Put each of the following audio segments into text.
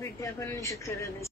বিটি এখন নিষেধ করে দিচ্ছে।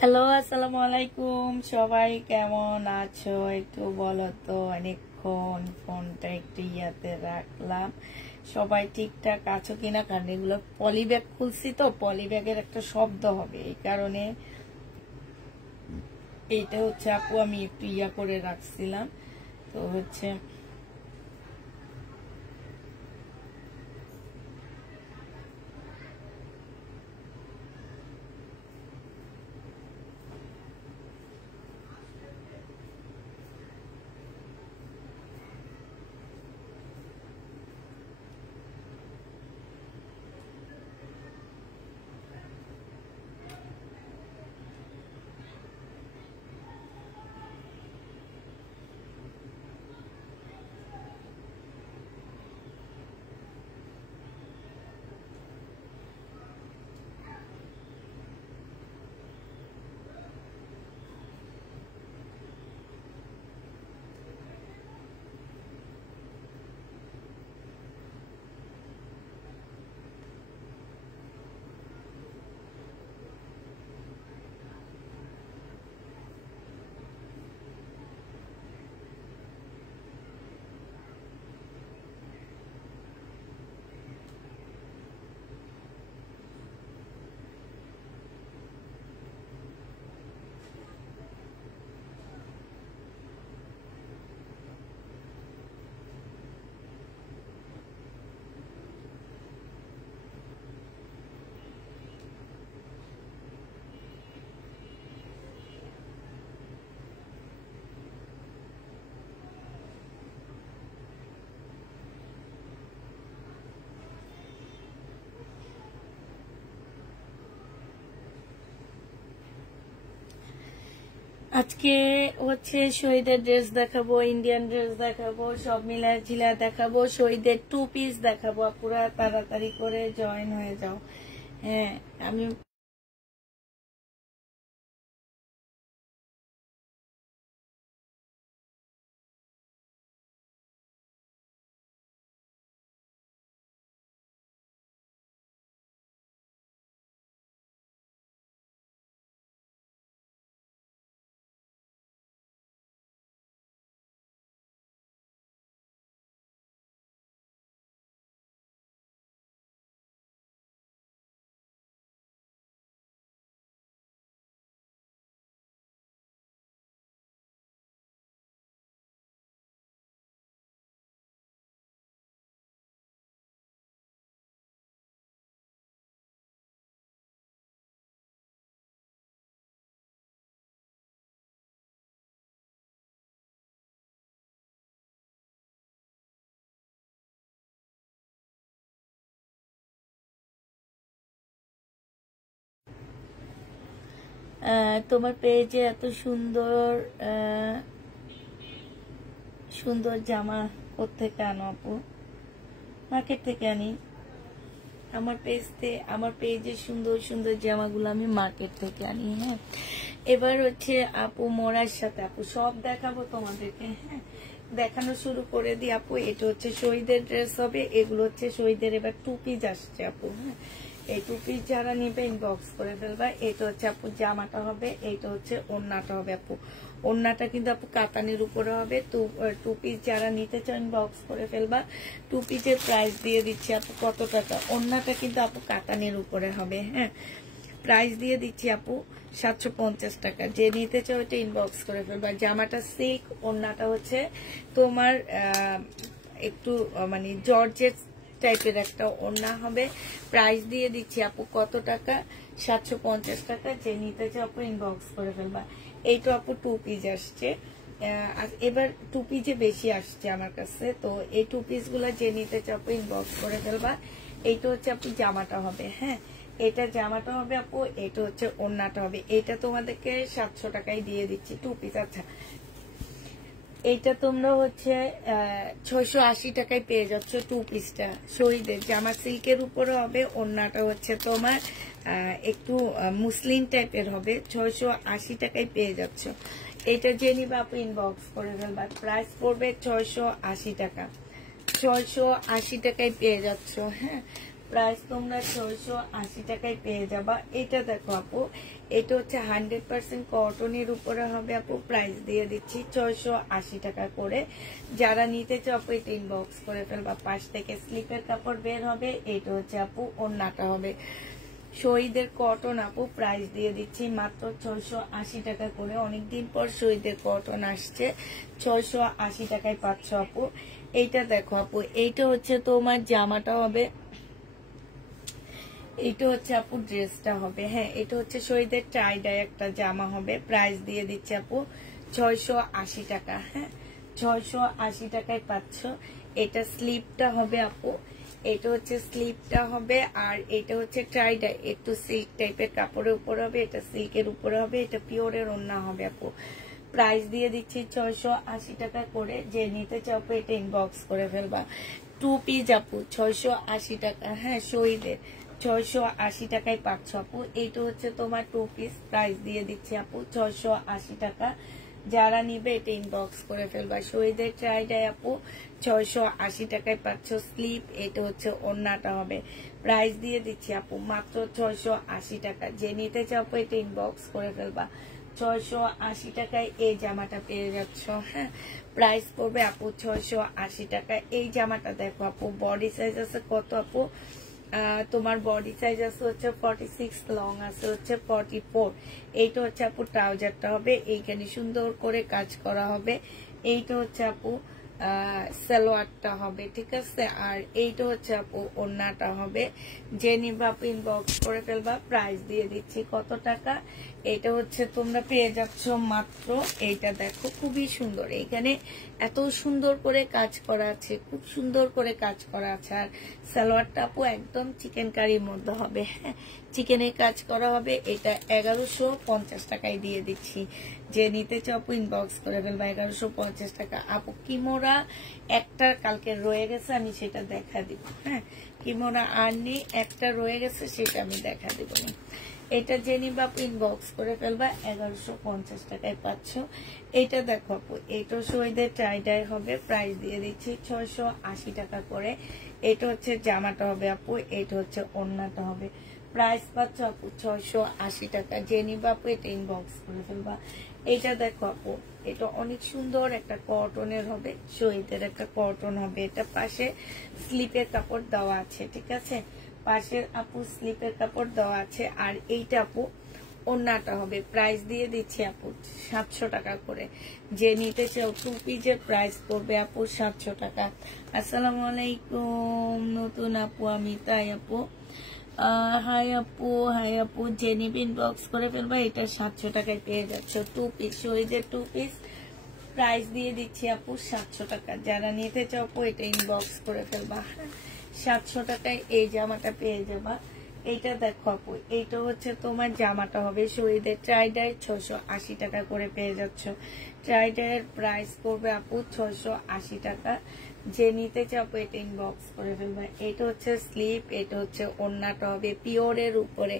হ্যালো, আসসালামু আলাইকুম। সবাই কেমন আছো একটু বলো তো। অনেকক্ষণ ফোনটা একটু ইয়াতে রাখলাম। সবাই ঠিকঠাক আছো কিনা, কারণ এগুলো পলিব্যাগ খুলছি তো, পলিব্যাগের একটা শব্দ হবে, এই কারণে এইটা হচ্ছে আপু আমি একটু ইয়া করে রাখছিলাম। তো হচ্ছে আজকে হচ্ছে শহীদের ড্রেস দেখাবো, ইন্ডিয়ান ড্রেস দেখাবো, সব মিলায় ঝিলায় দেখাবো, শহীদের 2 পিস দেখাবো। পুরা তাড়াতাড়ি করে জয়েন হয়ে যাও। হ্যাঁ, আমি তোমার পেজে এত সুন্দর সুন্দর জামা কোত্থেকে আনো আপু? মার্কেট থেকে আনি। আমার পেজে সুন্দর সুন্দর জামাগুলো আমি মার্কেট থেকে আনি। হ্যাঁ, এবার হচ্ছে আপু মোরার সাথে আপু সব দেখাবো তোমাদেরকে। হ্যাঁ, দেখানো শুরু করে দিই আপু। এটা হচ্ছে শহীদের ড্রেস হবে, এগুলো হচ্ছে শহীদের এবার 2 পিস আসছে আপু। হ্যাঁ, এই 2 পিস যারা নিবে ইনবক্স করে ফেলবা। এটা হচ্ছে আপু জামাটা হবে, এইটা হচ্ছে ওড়নাটা হবে আপু। ওড়নাটা কিন্তু আপু কাতানের উপরে হবে। 2 পিস যারা নিতে চান ইনবক্স করে ফেলবা। 2 পিসের প্রাইস দিয়ে দিচ্ছি আপু কত টাকা। ওড়নাটা কিন্তু আপু কাতানের উপরে হবে। হ্যাঁ, প্রাইস দিয়ে দিচ্ছি আপু 750 টাকা। যে নিতে চাও এটা ইনবক্স করে ফেলবা। জামাটা সিল্ক, ওড়নাটা হচ্ছে তোমার একটু মানে জর্জেট টাইপের একটা ওড়না হবে। প্রাইস দিয়ে দিচ্ছি আপু কত টাকা? 750 টাকা। যে নিতে চাও আপু ইনবক্স করে ফেলবা। এইটা আপু 2 পিস আসছে। এবার 2 পিসে বেশি আসছে আমার কাছে, তো এই 2 পিস গুলা যে নিতে চাও আপু ইনবক্স করে ফেলবা। এইটা হচ্ছে আপু জামাটা হবে। হ্যাঁ, এটা জামাটা হবে আপু, এটা হচ্ছে ওড়নাটা হবে। এটা তোমাদেরকে 700 টাকায় দিয়ে দিচ্ছি 2 পিস। আচ্ছা, এইটা তোমরা হচ্ছে 680 টাকায় পেয়ে যাচ্ছ 2 পিসটা। শহীদের জামা সিল্কের উপরে হবে, ওড়নাটা হচ্ছে তোমার একটু মুসলিম টাইপের হবে। 680 টাকায় পেয়ে যাচ্ছ। এটা যে নিবা আপু ইনবক্স করে ফেলবা। প্রাইস পড়বে 680 টাকা। 680 টাকায় পেয়ে যাচ্ছ। হ্যাঁ, প্রাইস তোমরা 680 টাকায় পেয়ে যাবা। এটা দেখো আপু, এটা হচ্ছে 100% কটনের উপরে হবে আপু। প্রাইস দিয়ে দিচ্ছি 680 টাকা করে। যারা নিতে চাও আপু এটা ইনবক্স করে ফেলবা। পাশ থেকে স্লিপের কাপড় বের হবে। এটা হচ্ছে আপু ওড়নাটা হবে। শহীদের কটন আপু, প্রাইস দিয়ে দিচ্ছি মাত্র 680 টাকা করে। অনেকদিন পর শহীদের কটন আসছে, 680 টাকায় পাচ্ছ আপু। এইটা দেখো আপু, এইটা হচ্ছে তোমার জামাটা হবে, এটা হচ্ছে আপু ড্রেসটা হবে। হ্যাঁ, এটা হচ্ছে শহীদের টাইডাই একটা জামা হবে। প্রাইস দিয়ে দিচ্ছে আপু 680 টাকা। হ্যাঁ, 680 টাকায় পাচ্ছ। এটা স্লিপটা হবে আপু, এটা হচ্ছে স্লিপটা হবে। আর এটা হচ্ছে টাইডাই, একটু সিল্ক টাইপের কাপড়ের উপরে হবে, এটা সিল্কের উপরে হবে, এটা পিওরের ওড়না হবে আপু। প্রাইস দিয়ে দিচ্ছি 680 টাকা করে। যে নিতে চাও আপু এটা ইনবক্স করে ফেলবা। 2 পিস আপু 680 টাকা। হ্যাঁ, শহীদের 680 টাকায় পাচ্ছ আপু। এইটা হচ্ছে তোমার 2 পিস। প্রাইস দিয়ে দিচ্ছি আপু 680 টাকা। যারা নিবে এটা ইনবক্স করে ফেলবা। শহীদের ট্রাইডাই আপু 680 টাকায় পাচ্ছ স্লিপ। এটা হচ্ছে ওড়নাটা হবে। প্রাইস দিয়ে দিচ্ছি আপু মাত্র 680 টাকা। যে নিতে চাও আপু এটা ইনবক্স করে ফেলবা। 680 টাকায় এই জামাটা পেয়ে যাচ্ছ। হ্যাঁ, প্রাইস পড়বে আপু 680 টাকা। এই জামাটা দেখো আপু, বডি সাইজ আছে কত আপু? তোমার বডি সাইজ আছে হচ্ছে 46, লং আছে হচ্ছে 44। এইটা হচ্ছে আপু ট্রাউজারটা হবে, এইখানে সুন্দর করে কাজ করা হবে। এইটা হচ্ছে আপু সালোয়ারটা হবে, ঠিক আছে। আর এইটা হচ্ছে আপু ওড়নাটা হবে। যে নিবা আপু ইনবক্স করে ফেলবা। প্রাইস দিয়ে দিচ্ছি কত টাকা? এটা হচ্ছে তোমরা পেয়ে যাচ্ছ মাত্র, এইটা দেখো খুবই সুন্দর, এইখানে এত সুন্দর করে কাজ করা আছে, খুব সুন্দর করে কাজ করা আছে। আর সালোয়ারটা আপু একদম চিকেন কারির মধ্যে হবে, হ্যাঁ চিকেনের কাজ করা হবে। এটা 1150 টাকায় দিয়ে দিচ্ছি, যে নিতে চাও আপু ইনবক্স করে ফেলবা। 1150 টাকা আপু। কিমোরা একটা কালকে রয়ে গেছে, আমি সেটা দেখা দিব, হ্যাঁ কিমোরা আর নেই, একটা রয়ে গেছে সেটা আমি দেখা দিব না। এটা জেনি বাপ ইনবক্স করে ফেলবা, 1150 টাকায় পাচ্ছ। এটা দেখো আপু, এটা শহীদের টাইডাই হবে, প্রাইস দিয়ে দিচ্ছি 680 টাকা করে। এটা হচ্ছে জামাটা হবে আপু, এটা হচ্ছে ওড়নাটা হবে, প্রাইস পাচ্ছ আপু 680 টাকা। জেনি বাপু এটা ইনবক্স করে ফেলবা। এটা দেখো আপু, এটা অনেক সুন্দর একটা কটনের হবে, শহীদের একটা কটন হবে। এটা পাশে স্লিপের কাপড় দেওয়া আছে, ঠিক আছে, পাশের আপু স্লিপের কাপড় দেওয়া আছে। আর এইটা আপু ওড়নাটা হবে, প্রাইস দিয়ে দিচ্ছি আপু 700 টাকা করে। যে নিতে চাও টু পিসের প্রাইস পড়বে আপু 700 টাকা। আসসালামু আলাইকুম নতুন আপু আমি, তাই আপু হাই আপু, হাই আপু। যে নিবে ইনবক্স করে ফেলবা, এটা 700 টাকায় পেয়ে যাচ্ছ টু পিস, শহীদের টু পিস, প্রাইস দিয়ে দিচ্ছি আপু 700 টাকা। যারা নিতে চাও আপু এটা ইনবক্স করে ফেলবা, 700 টাকায় এই জামাটা পেয়ে যাবা। এইটা দেখো আপু, এইটা হচ্ছে তোমার জামাটা হবে শহীদের ট্রাইডাই, 680 টাকা করে পেয়ে যাচ্ছ। ট্রাইডাইয়ের প্রাইস করবে আপু 680 টাকা। যে নিতে চাও আপু এটা ইনবক্স করে ফেলবা। এটা হচ্ছে স্লিপ, এটা হচ্ছে ওড়নাটা হবে পিওরের উপরে,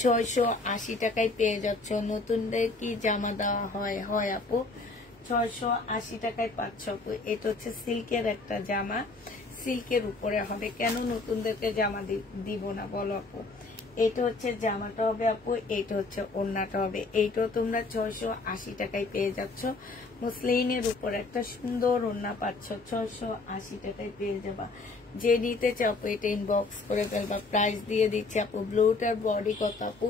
680 টাকায় পেয়ে যাচ্ছ। নতুনদের কি জামা দেওয়া হয়? হয় আপু, 680 টাকায় পাচ্ছ আপু। এটা হচ্ছে সিল্কের একটা জামা, সিল্কের উপরে হবে, কেন নতুনদেরকে জামা দিব না বলো আপু। এটা হচ্ছে জামাটা হবে আপু, এটা হচ্ছে ওড়নাটা হবে। এইটাও তোমরা 680 টাকায় পেয়ে যাচ্ছ। মুসলিনের উপর একটা সুন্দর ওড়না পাচ্ছ, 680 টাকায় পেয়ে যাবা। যে নিতে চাও আপু এটা ইনবক্স করে ফেলবা, প্রাইস দিয়ে দিচ্ছে আপু। ব্লুটার বডি কত আপু?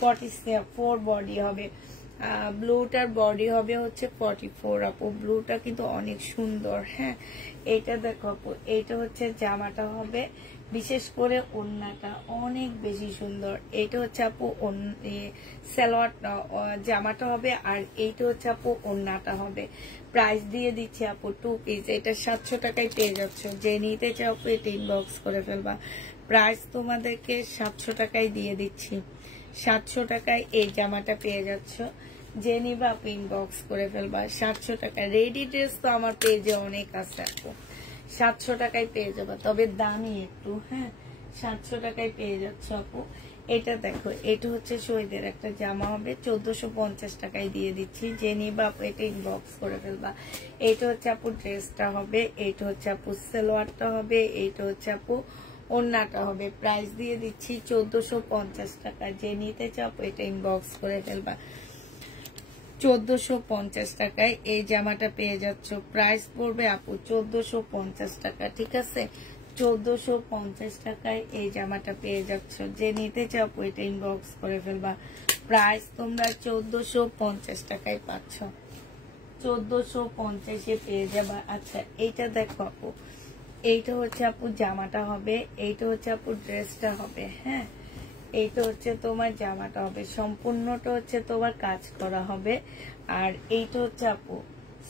44 বডি হবে, ব্লুটার বডি হবে হচ্ছে 44 আপু। ব্লুটা কিন্তু অনেক সুন্দর, হ্যাঁ এইটা দেখো আপু, এইটা হচ্ছে জামাটা হবে, বিশেষ করে ওড়নাটা অনেক বেশি সুন্দর। এইটা হচ্ছে আপু সালোয়ার জামাটা হবে, আর এইটা হচ্ছে আপু ওড়নাটা হবে। প্রাইস দিয়ে দিচ্ছি আপু টু পিস, এটা 700 টাকায় পেয়ে যাচ্ছ। যে নিতে চাও আপু এটা ইনবক্স করে ফেলবা, প্রাইস তোমাদেরকে 700 টাকায় দিয়ে দিচ্ছি। 700 টাকায় এই জামাটা পেয়ে যাচ্ছ। যে নিবা আপু ইনবক্স করে ফেলবা, 700 টাকা। রেডি ড্রেস তো আমার পেজে অনেক আছে আপু, 700 টাকায় পেয়ে যাবা, তবে দামি একটু, হ্যাঁ 700 টাকায় পেয়ে যাচ্ছ আপু। এটা দেখো, এটা হচ্ছে শহীদের একটা জামা হবে, 1450 টাকায় দিয়ে দিচ্ছি। যে নিবা আপু এটা ইনবক্স করে ফেলবা। এইটা হচ্ছে আপু ড্রেসটা হবে, এইটা হচ্ছে আপু সালোয়ারটা হবে, এইটা হচ্ছে আপু ওড়নাটা হবে। প্রাইস দিয়ে দিচ্ছি 1450 টাকা। যে নিতে চাও এটা ইনবক্স করে ফেলবা। 1450 টাকায় এই জামাটা পেয়ে যাচ্ছ। প্রাইস পড়বে আপু 1450 টাকা, ঠিক আছে, 1450 টাকায় এই জামাটা পেয়ে যাচ্ছ। যে নিতে চাও এটা ইনবক্স করে ফেলবা। প্রাইস তোমরা 1450 টাকায় পাচ্ছ, 1450-এ পেয়ে যাবা। আচ্ছা এইটা দেখো আপু, এইটা হচ্ছে আপু জামাটা হবে, এইটা হচ্ছে আপু ড্রেসটা হবে, হ্যাঁ এইটা হচ্ছে তোমার জামাটা হবে, সম্পূর্ণটা হচ্ছে তোমার কাজ করা হবে। আর এইটা হচ্ছে আপু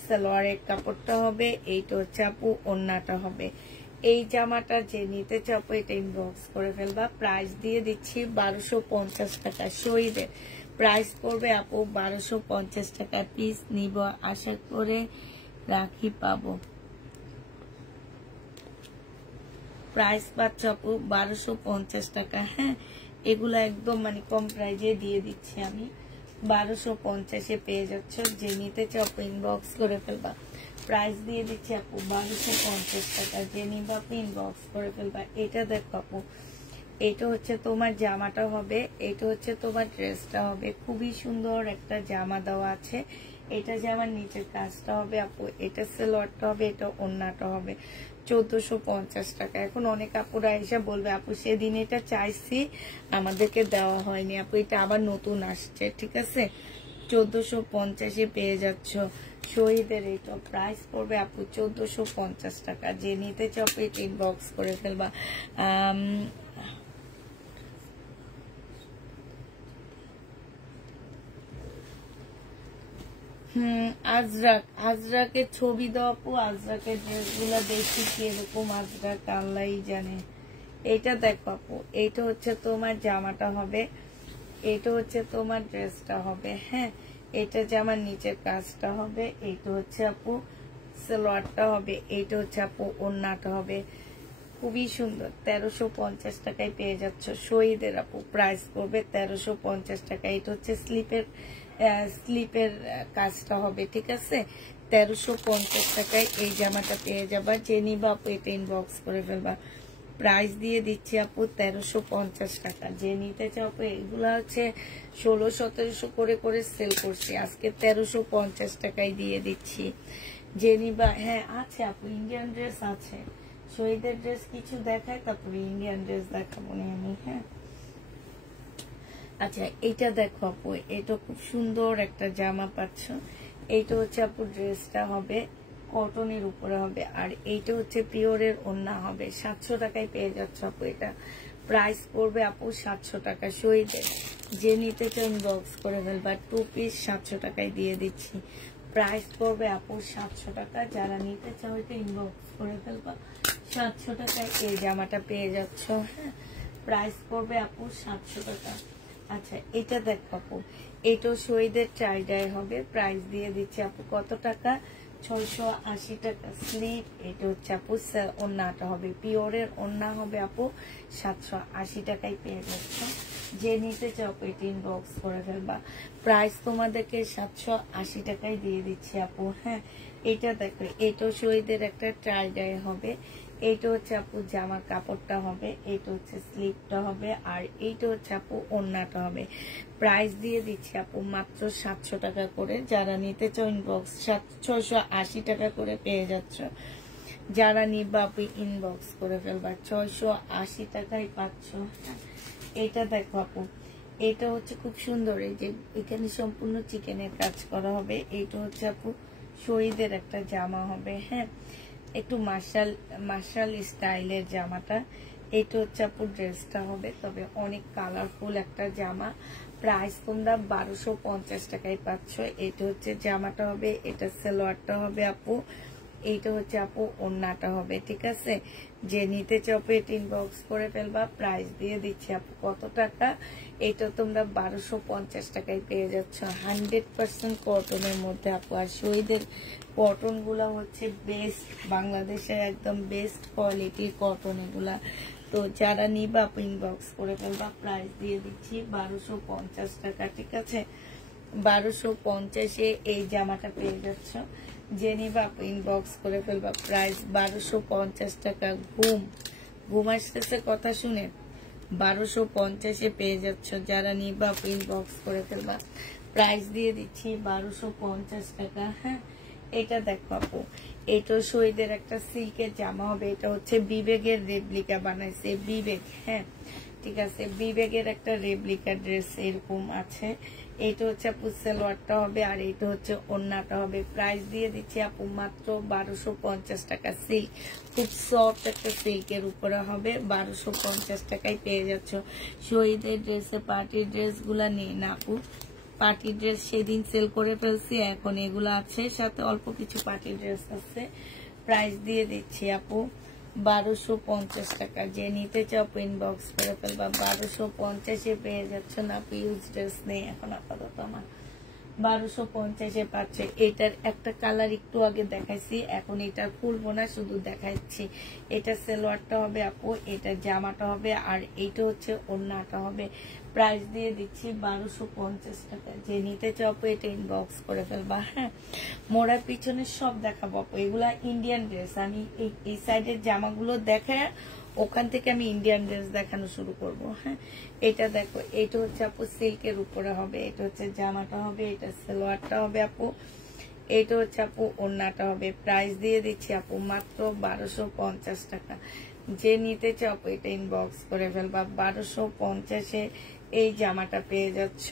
সালোয়ারের কাপড়টা হবে, এইটা হচ্ছে আপু ওড়নাটা হবে। এই জামাটা যে নিতে চাও এটা ইনবক্স করে ফেলবা। প্রাইস দিয়ে দিচ্ছি 1250 টাকা। শহীদের প্রাইস করবে আপু 1250 টাকা পিস। নিব আশা করে রাখি পাবো। প্রাইস পাচ্ছ আপু 1250 টাকা, হ্যাঁ এগুলো একদম মানে কম প্রাইজে দিয়ে দিচ্ছি আমি, 1250-এ পেয়ে যাচ্ছ। যে নিতে চাও ইনবক্স করে ফেলবা। প্রাইস দিয়ে দিচ্ছি আপু 1250 টাকা। যে নিবা আপনি ইনবক্স করে ফেলবা। এটা দেখো আপু, এটা হচ্ছে তোমার জামাটা হবে, এটা হচ্ছে তোমার ড্রেসটা হবে। খুবই সুন্দর একটা জামা দেওয়া আছে। এটা জামার নিচের কাজটা হবে আপু, এটা সালোয়ারটা হবে, এটা ওড়নাটা হবে। 1450 টাকা। এখন অনেক আপুরা এসে বলবে আপু সেদিন এটা চাইছি আমাদেরকে দেওয়া হয়নি আপু, এটা আবার নতুন আসছে, ঠিক আছে, 1450-এ পেয়ে যাচ্ছ। শহীদের এটা প্রাইস পড়বে আপু 1450 টাকা। যে নিতে চাও এটা ইনবক্স করে ফেলবা। আজরাক, আজরাকের ছবি দাও আপু। আজরাকের ড্রেসগুলা দেখি কিরকম, আজরাক আল্লাহই জানে। এইটা দেখো আপু, এইটা হচ্ছে তোমার জামাটা হবে, এইটা হচ্ছে তোমার ড্রেসটা হবে। হ্যাঁ, এটা জামার নিচের কাজটা হবে, এইটা হচ্ছে আপু সালোয়ারটা হবে, এইটা হচ্ছে আপু ওড়নাটা হবে। খুবই সুন্দর। 1350 টাকায় পেয়ে যাচ্ছ শহীদের আপু। প্রাইস করবে 1350 টাকা। এটা হচ্ছে স্লিপের কাজটা হবে, ঠিক আছে। 1350 টাকায় এই জামাটা পেয়ে যাবা। যে নিবা আপু এটা ইনবক্স করে ফেলবা। প্রাইস দিয়ে দিচ্ছি আপু 1350 টাকা। যে নিতে চাও আপু, এগুলা হচ্ছে 1600-1700 করে করে সেল করছি, আজকে 1350 টাকায় দিয়ে দিচ্ছি। যে নিবা। হ্যাঁ আছে আপু, ইন্ডিয়ান ড্রেস আছে। শহীদের ড্রেস কিছু দেখায়, তারপরে ইন্ডিয়ান ড্রেস দেখাবো না আমি। হ্যাঁ আচ্ছা, এইটা দেখো আপু, এটা খুব সুন্দর একটা জামা পাচ্ছ। এইটা হচ্ছে আপু ড্রেসটা হবে কটনের উপরে হবে, আর এইটা হচ্ছে পিওরের ওড়না হবে। 700 টাকায় পেয়ে যাচ্ছ আপু। এটা প্রাইস পড়বে আপু 700 টাকা শহীদের। যে নিতে চাও ইনবক্স করে ফেলবা। 2 পিস 700 টাকায় দিয়ে দিচ্ছি। প্রাইস পড়বে আপু 700 টাকা। যারা নিতে চাও এটা ইনবক্স করে ফেলবা। 700 টাকায় এই জামাটা পেয়ে যাচ্ছ। হ্যাঁ, প্রাইস পড়বে আপু 700 টাকা। আচ্ছা, এটা দেখো আপু, এটাও শহীদের চাইডাই হবে। প্রাইস দিয়ে দিচ্ছি আপু কত টাকা? 680 টাকা। স্লিপ, এটা হচ্ছে আপু ওড়নাটা হবে, পিওরের ওড়না হবে আপু। 780 টাকায় পেয়ে যাচ্ছ। যে নিতে চাও এটা ইনবক্স করে ফেলবা। প্রাইস তোমাদেরকে 780 টাকায় দিয়ে দিচ্ছি আপু। হ্যাঁ, এটা দেখো, এটাও শহীদের একটা ট্রাইডাই হবে। এইটা হচ্ছে আপু জামার কাপড়টা হবে, এইটা হচ্ছে স্লিপটা হবে, আর এইটা হচ্ছে আপু ওড়নাটা হবে। প্রাইস দিয়ে দিচ্ছি আপু মাত্র 700 টাকা করে। যারা নিতে চাও ইনবক্স। 680 টাকা করে পেয়ে যাচ্ছ। যারা নিবা আপু ইনবক্স করে ফেলবা। 680 টাকায় পাচ্ছ। এটা দেখো আপু, এটা হচ্ছে খুব সুন্দর। এই যে এখানে সম্পূর্ণ চিকেনের কাজ করা হবে। এইটা হচ্ছে আপু শহীদের একটা জামা হবে। হ্যাঁ, একটু মার্শাল স্টাইলের জামাটা। এটা হচ্ছে আপু ড্রেসটা হবে, তবে অনেক কালারফুল একটা জামা। প্রাইস তোমরা 1250 টাকায় পাচ্ছ। এটা হচ্ছে জামাটা হবে, এটা সালোয়ারটা হবে আপু, এইটা হচ্ছে আপু ওড়নাটা হবে, ঠিক আছে। যে নিতে চাও এটা ইনবক্স করে ফেলবা। প্রাইস দিয়ে দিচ্ছি আপু কত টাকা? এটা তোমরা 1250 টাকায় পেয়ে যাচ্ছ। 100% কটনের মধ্যে আপু। আর শহীদের কটন গুলা হচ্ছে বেস্ট, বাংলাদেশের একদম বেস্ট কোয়ালিটির কটন এগুলা। তো যারা নিবা আপু ইনবক্স করে ফেলবা। প্রাইস দিয়ে দিচ্ছি 1250 টাকা, ঠিক আছে। 1250-এ এই জামাটা পেয়ে যাচ্ছ। যে নিবা আপু ইনবক্স করে ফেলবা। প্রাইস 1250 টাকা। ঘুম আসতেছে কথা শুনে। 1250-এ পেয়ে যাচ্ছ। যারা নিবা আপু ইনবক্স করে ফেলবা। প্রাইস দিয়ে দিচ্ছি 1250 টাকা। হ্যাঁ, এটা দেখো আপু, এটা শহীদের একটা সিল্কের জামা হবে। এটা হচ্ছে বিবেকের রেপ্লিকা বানাইছে বিবেক। হ্যাঁ, ঠিক আছে, বিবেকের একটা রেপ্লিকা ড্রেস এরকম আছে। এইটা হচ্ছে আপু সালোয়ারটা হবে, আর এইটা হচ্ছে ওড়নাটা হবে। প্রাইস দিয়ে দিচ্ছি আপু মাত্র 1250 টাকা। সিল্ক, খুব সফট একটা সিল্কের উপরে হবে। 1250 টাকায় পেয়ে যাচ্ছ। শহীদের ড্রেসে পার্টি ড্রেস গুলা নেই না আপু। পার্টি ড্রেস সেদিন সেল করে ফেলছি, এখন এগুলো আছে, সাথে অল্প কিছু পার্টি ড্রেস আছে। প্রাইস দিয়ে দিচ্ছি আপু 1250 টাকা। যে নিতে চাও ইনবক্স করে ফেলবা। 1250-এ পেয়ে যাচ্ছ না আপু। ইউজ ড্রেস নেই এখন আপাতত আমার। 1250-এ পাচ্ছে। এটার একটা কালার একটু আগে দেখাইছি, এখন এটা খুলবো না, শুধু দেখাচ্ছি। এটা সালোয়ারটা হবে আপু, এটা জামাটা হবে, আর এইটা হচ্ছে ওড়নাটা হবে। প্রাইস দিয়ে দিচ্ছি 1250 টাকা। যে নিতে চাও আপু এটা ইনবক্স করে ফেলবা। হ্যাঁ, মোড়ার পিছনে সব দেখাবো আপু। এগুলা ইন্ডিয়ান ড্রেস। আমি এই সাইডের জামাগুলো দেখে ওখান থেকে আমি ইন্ডিয়ান ড্রেস দেখানো শুরু করব। হ্যাঁ, এটা দেখো, এটা হচ্ছে আপু সিল্কের উপরে হবে। এটা হচ্ছে জামাটা হবে, এটা সালোয়ারটা হবে আপু, এটা হচ্ছে আপু ওড়নাটা হবে। প্রাইস দিয়ে দিচ্ছি আপু মাত্র 1250 টাকা। যে নিতে চাও আপু এটা ইনবক্স করে ফেলবা। 1250-এ এই জামাটা পেয়ে যাচ্ছ।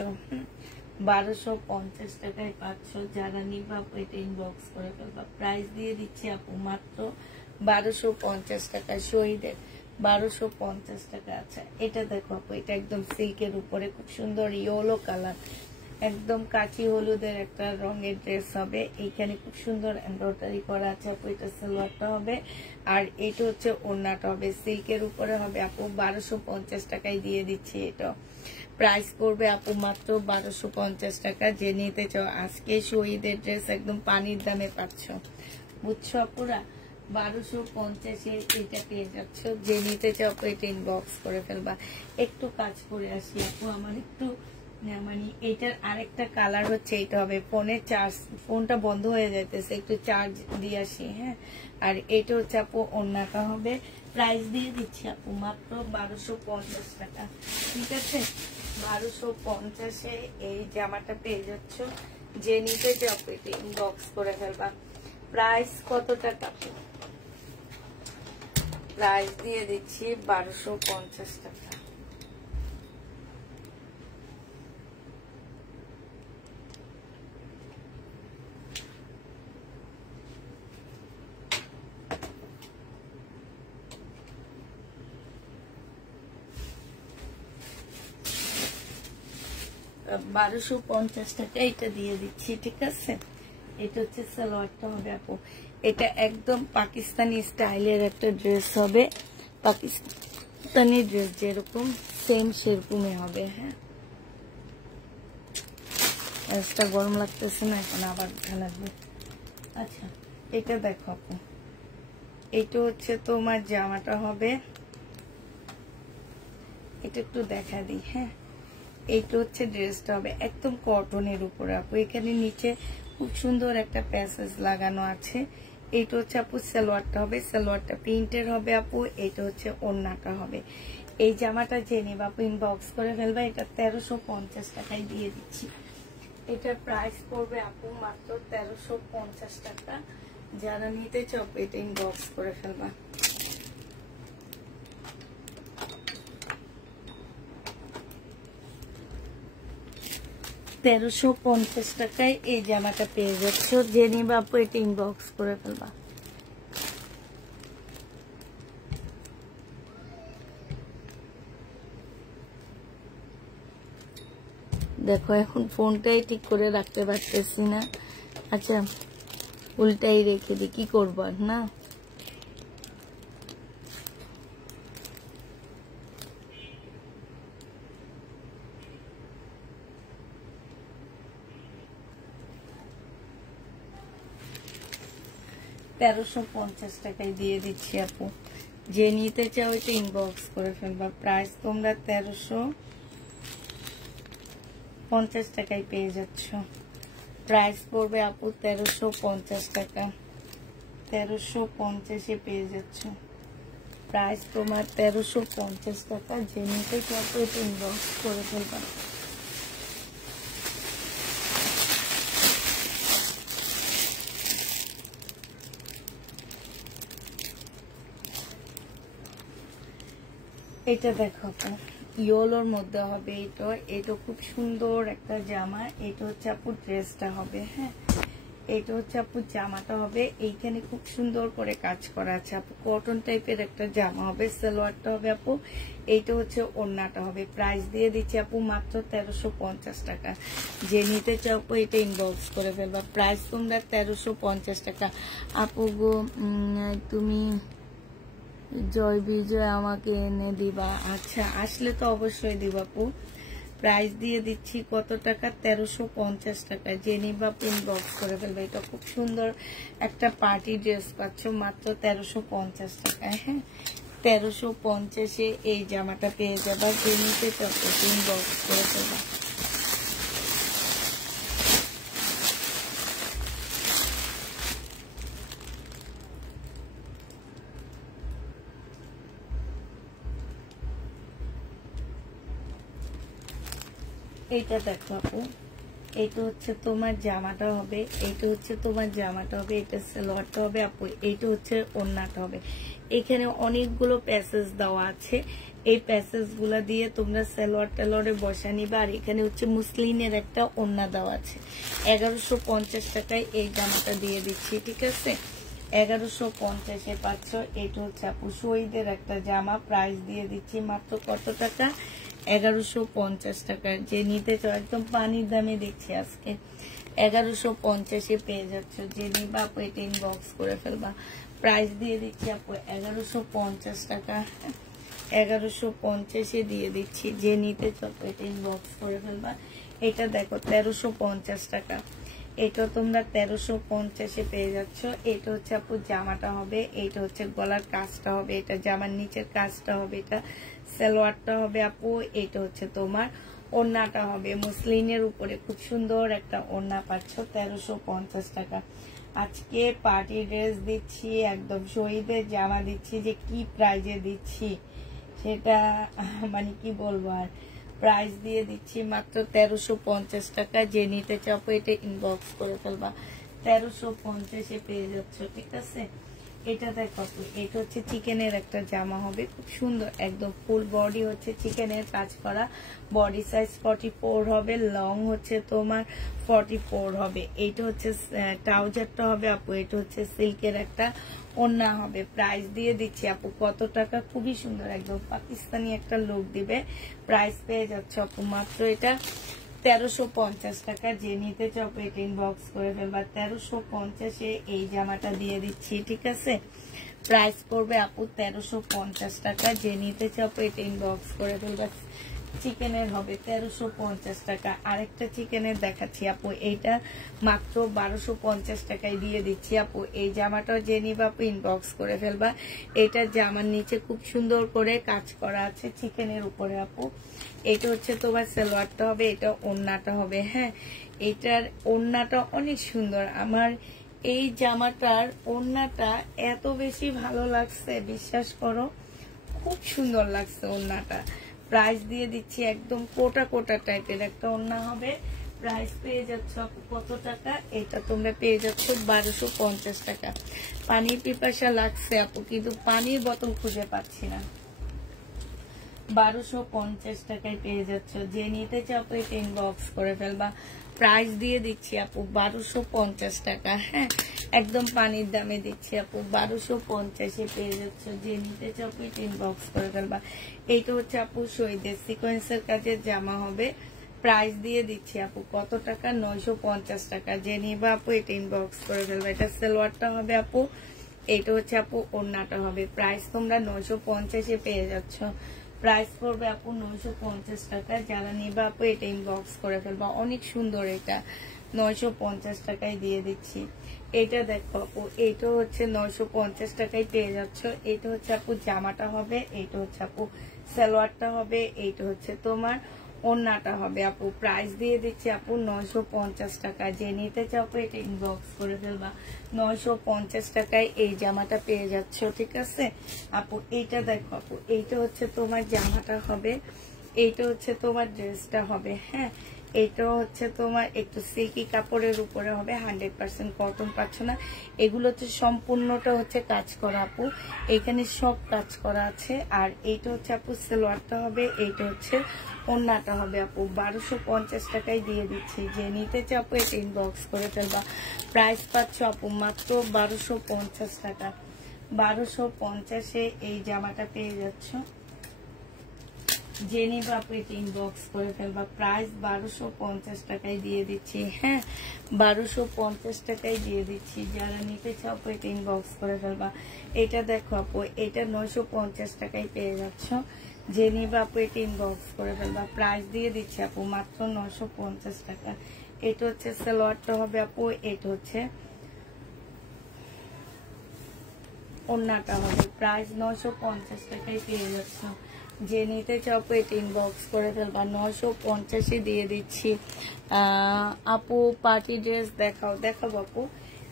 1250 টাকায় পাচ্ছ। যারা নিবা আপু এটা ইনবক্স করে ফেলবা। প্রাইস দিয়ে দিচ্ছি আপু মাত্র 1250 টাকা। শহীদের 1250 টাকা। আচ্ছা, এটা দেখো আপু, এটা একদম সিল্কের উপরে, খুব সুন্দর ইয়েলো কালার। একদম কাচি হলুদের একটা রঙের ড্রেস হবে। এইখানে খুব সুন্দর এমব্রয়ডারি করা আছে আপু, এটা সালোয়ারটা হবে। আর এটা হচ্ছে ওড়নাটা হবে, সিল্কের উপরে হবে আপু। 1250 টাকায় দিয়ে দিচ্ছি। এটা প্রাইস পড়বে আপু মাত্র 1250 টাকা। যে নিতে চাও আজকে শহীদের ড্রেস একদম পানির দামে পাচ্ছ, বুঝছো আপুরা? 1250-এ এটা পেয়ে যাচ্ছ। যে নিতে চাও এটা ইনবক্স করে ফেলবা। একটু কাজ করে আসি আপু, আমার একটু মানে এটার আরেকটা কালার হচ্ছে এটা হবে। ফোনের চার্জ, ফোনটা বন্ধ হয়ে যাইতেছে, একটু চার্জ দিয়ে আসি। হ্যাঁ, আর এটা হচ্ছে আপু ওড়নাটা হবে। প্রাইস দিয়ে দিচ্ছি আপু মাত্র 1250 টাকা। ঠিক আছে, 1250-এ এই জামাটা পেয়ে যাচ্ছ। যে নিতে চাও এটা ইনবক্স করে ফেলবা। প্রাইস কত টাকা? প্রাইস দিয়ে দিচ্ছি 1250 টাকা। টাকা এটা দিয়ে দিচ্ছি। ঠিক আছে, এটা হচ্ছে সালোয়ারটা হবে আপু। এটা একদম পাকিস্তানি স্টাইলের একটা ড্রেস হবে। পাকিস্তানি ড্রেস যেরকম সেম সেরকমই হবে। হ্যাঁ, ড্রেসটা গরম লাগতেছে না, এখন আবার ভালো লাগবে। আচ্ছা, এটা দেখো আপু, এটা হচ্ছে তোমার জামাটা হবে। এটা একটু দেখা দিই। হ্যাঁ, এইটা হচ্ছে ড্রেসটা হবে একদম কটনের উপরে আপু। এখানে নিচে খুব সুন্দর একটা প্যাসেজ লাগানো আছে। এইটা হচ্ছে আপু সালোয়ারটা হবে, সালোয়ারটা প্রিন্টের হবে আপু। এটা হচ্ছে ওড়নাটা হবে। এই জামাটা যে নেবে আপু ইনবক্স করে ফেলবা। এটা 1350 টাকায় দিয়ে দিচ্ছি। এটার প্রাইস পড়বে আপু মাত্র 1350 টাকা। যারা নিতে চাও এটা ইনবক্স করে ফেলবা। 1350 টাকায় এই জামাটা পেয়ে যাচ্ছ। যে নিবে আপু এটা ইনবক্স করে ফেলবা। দেখো এখন ফোনটাই ঠিক করে রাখতে পারতেছি না। আচ্ছা, উল্টাই রেখে দিই, কি করবো না। $1350 টাকায় দিয়ে দিচ্ছি আপু। যে নিতে চাও এটা ইনবক্স করে ফেলবা। প্রাইস তোমরা 1350 টাকায় পেয়ে যাচ্ছ। প্রাইস পড়বে আপু 1350 টাকা। 1350-এ পেয়ে যাচ্ছ। প্রাইস তোমার 1350 টাকা। যে নিতে চাও এটা ইনবক্স করে ফেলবা। এটা দেখো ইয়েলোর মধ্যে হবে। এটা খুব সুন্দর একটা জামা। এটা হচ্ছে আপু ড্রেসটা হবে। হ্যাঁ, এটা হচ্ছে আপু জামাটা হবে। এইখানে খুব সুন্দর করে কাজ করা আছে আপু। কটন টাইপের একটা জামা হবে। সালোয়ারটা হবে আপু। এইটা হচ্ছে ওড়নাটা হবে। প্রাইস দিয়ে দিচ্ছি আপু মাত্র 1350 টাকা। যে নিতে চাও এটা ইনবক্স করে ফেলবা। প্রাইস তোমরা 1350 টাকা। আপু গো, তুমি জয় বিজয় আমাকে এনে দিবা। আচ্ছা, আসলে তো অবশ্যই দিবা আপু। প্রাইস দিয়ে দিচ্ছি কত টাকা? 1350 টাকা। যে নিবা ইনবক্স করে ফেলবে। এটা খুব সুন্দর একটা পার্টি ড্রেস পাচ্ছ মাত্র 1350 টাকায়। হ্যাঁ, 1350-এ এই জামাটা পেয়ে যাবা। যে নিতে চাও ইনবক্স করে ফেলবা। এইটা দেখো আপু, এইটা হচ্ছে তোমার জামাটা হবে। এইটা হচ্ছে তোমার জামাটা হবে। এটা সালোয়ারটা হবে আপু। এইটা হচ্ছে ওড়নাটা হবে। এখানে অনেকগুলো প্যাসেজ দেওয়া আছে। এই প্যাসেজ গুলা দিয়ে তোমরা সালোয়ার টালোয়ারে বসা নিবা। আর এখানে হচ্ছে মুসলিনের একটা ওড়না দেওয়া আছে। 1150 টাকায় এই জামাটা দিয়ে দিচ্ছি। ঠিক আছে, 1150-এ পাচ্ছ। এটা হচ্ছে আপু শহীদের একটা জামা। প্রাইস দিয়ে দিচ্ছি মাত্র কত টাকা? 1150 টাকার, যে নিতে চাও একদম পানির দামে দিচ্ছি আজকে 1150-এ পেয়ে যাচ্ছ। যে নিবা আপু এটা ইনবক্স করে ফেলবা। প্রাইস দিয়ে দিচ্ছি আপু 1150 টাকা, 1150-এ দিয়ে দিচ্ছি। যে নিতে চাও এটা ইনবক্স করে ফেলবা। এটা দেখো 1350 টাকা, এটা তোমরা 1350-এ পেয়ে যাচ্ছ। এটা হচ্ছে আপু জামাটা হবে, এটা হচ্ছে গলার কাজটা হবে, এটা জামার নিচের কাজটা হবে, এটা সালোয়ারটা হবে আপু, এটা হচ্ছে তোমার ওড়নাটা হবে। মুসলিনের উপরে খুব সুন্দর একটা ওড়না পাচ্ছ 1350 টাকা। আজকে পার্টি ড্রেস দিচ্ছি, একদম শহীদের জামা দিচ্ছি, যে কি প্রাইজে দিচ্ছি সেটা মানে কি বলবো আর। প্রাইস দিয়ে দিচ্ছি মাত্র 1350 টাকা। যে নিতে চাও এটা ইনবক্স করে ফেলবা। 1350-এ পেয়ে যাচ্ছ, ঠিক আছে। এটা দেখো, এটা হচ্ছে চিকেনের একটা জামা হবে, খুব সুন্দর, একদম ফুল বডি হচ্ছে চিকেনের কাজ করা। বডি সাইজ 44 হবে, লং হচ্ছে তোমার 44 হবে। এইটা হচ্ছে ট্রাউজারটা হবে আপু, এটা হচ্ছে সিল্কের একটা ওড়না হবে। প্রাইস দিয়ে দিচ্ছি আপু কত টাকা, খুবই সুন্দর, একদম পাকিস্তানি একটা লুক দিবে। প্রাইস পেয়ে যাচ্ছে আপু মাত্র এটা 1350 টাকা। যে নিতে চাও এটা ইনবক্স করে ফেলবা। 1350-এ এই জামাটা দিয়ে দিচ্ছি, ঠিক আছে। প্রাইস পড়বে আপু 1350 টাকা। যে নিতে চাও এটা ইনবক্স করে ফেলবা। চিকেনের হবে 1350 টাকা। আরেকটা চিকেনের দেখাচ্ছি আপু, এইটা মাত্র 1250 টাকায় দিয়ে দিচ্ছি আপু। এই জামাটাও যে নিবা আপু ইনবক্স করে ফেলবা। এটা জামার নিচে খুব সুন্দর করে কাজ করা আছে চিকেনের উপরে আপু। এটা হচ্ছে তোমার সালোয়ারটা হবে, এটা ওড়নাটা হবে। হ্যাঁ, এটার ওড়নাটা অনেক সুন্দর। আমার এই জামাটার ওড়নাটা এত বেশি ভালো লাগছে, বিশ্বাস করো, খুব সুন্দর লাগছে ওড়নাটা। প্রাইস দিয়ে দিচ্ছি একদম কোটা কোটা টাইপের একটা ওড়না হবে। প্রাইস পেয়ে যাচ্ছ আপু কত টাকা, এটা তোমরা পেয়ে যাচ্ছ 1250 টাকা। পানির পিপাসা লাগছে আপু, কিন্তু পানির বোতল খুঁজে পাচ্ছি না। 1250 টাকায় পেয়ে যাচ্ছ। যে নিতে চাও এটা ইনবক্স করে ফেলবা। প্রাইস দিয়ে দিচ্ছি আপু 1250 টাকা। হ্যাঁ, একদম পানির দামে দিচ্ছি আপু, 1250-এ পেয়ে যাচ্ছ। যে নিতে চাও এটা ইনবক্স করে ফেলবা। এইটা হচ্ছে আপু শহীদের সিকোয়েন্সের কাজের জামা হবে। প্রাইস দিয়ে দিচ্ছি আপু কত টাকা, 950 টাকা। যে নিবা আপু এটা ইনবক্স করে ফেলবা। এটা সালোয়ারটা হবে আপু, এইটা হচ্ছে আপু ওড়নাটা হবে। প্রাইস তোমরা 950-এ পেয়ে যাচ্ছ। প্রাইস পড়বে আপু 950 টাকা। যারা নিবা আপু এটা ইনবক্স করে ফেলবা। অনেক সুন্দর, এটা 950 টাকায় দিয়ে দিচ্ছি। এটা দেখো আপু, এইটা হচ্ছে 950 টাকায় পেয়ে যাচ্ছ। এটা হচ্ছে আপু জামাটা হবে, এইটা হচ্ছে আপু সালোয়ারটা হবে, এইটা হচ্ছে তোমার ওড়নাটা হবে আপু। প্রাইস দিয়ে দিচ্ছি আপু 950 টাকা। যে নিতে চাও আপু এটা ইনবক্স করে ফেলবা। 950 টাকায় এই জামাটা পেয়ে যাচ্ছ, ঠিক আছে আপু। এইটা দেখো আপু, এইটা হচ্ছে তোমার জামাটা হবে, এইটা হচ্ছে তোমার ড্রেসটা হবে। হ্যাঁ, এটা হচ্ছে তোমার একটু সিল্কি কাপড়ের উপরে হবে, 100% কটন পাচ্ছ না। এগুলো হচ্ছে সম্পূর্ণটা হচ্ছে কাজ করা আপু, এখানে সব কাজ করা আছে। আর এইটা হচ্ছে আপু সালোয়ারটা হবে, এইটা হচ্ছে ওড়নাটা হবে আপু। 1250 টাকায় দিয়ে দিচ্ছি। যে নিতে চাও আপু এটা ইনবক্স করে ফেলবা। প্রাইস পাচ্ছ আপু মাত্র 1250 টাকা। 1250-এ এই জামাটা পেয়ে যাচ্ছ। যে নিবা আপু এটা ইনবক্স করে ফেলবা। প্রাইস 1250 টাকায় দিয়ে দিচ্ছি। হ্যাঁ, 1250 টাকায় দিয়ে দিচ্ছি। যারা নিতে চাও আপু এটা ইনবক্স করে ফেলবা। এটা দেখো আপু, এটা 950 টাকায় পেয়ে যাচ্ছ। যে নিবা আপু এটা ইনবক্স করে ফেলবা। প্রাইস দিয়ে দিচ্ছি আপু মাত্র 950 টাকা। এটা হচ্ছে সালোয়ারটা হবে আপু, এটা হচ্ছে ওড়নাটা হবে। প্রাইস 950 টাকায় পেয়ে যাচ্ছ। যে নিতে চাও আপু এটা ইনবক্স করে ফেলবা। 950-এ দিয়ে দিচ্ছি। আপু পার্টি ড্রেস দেখাবো আপু।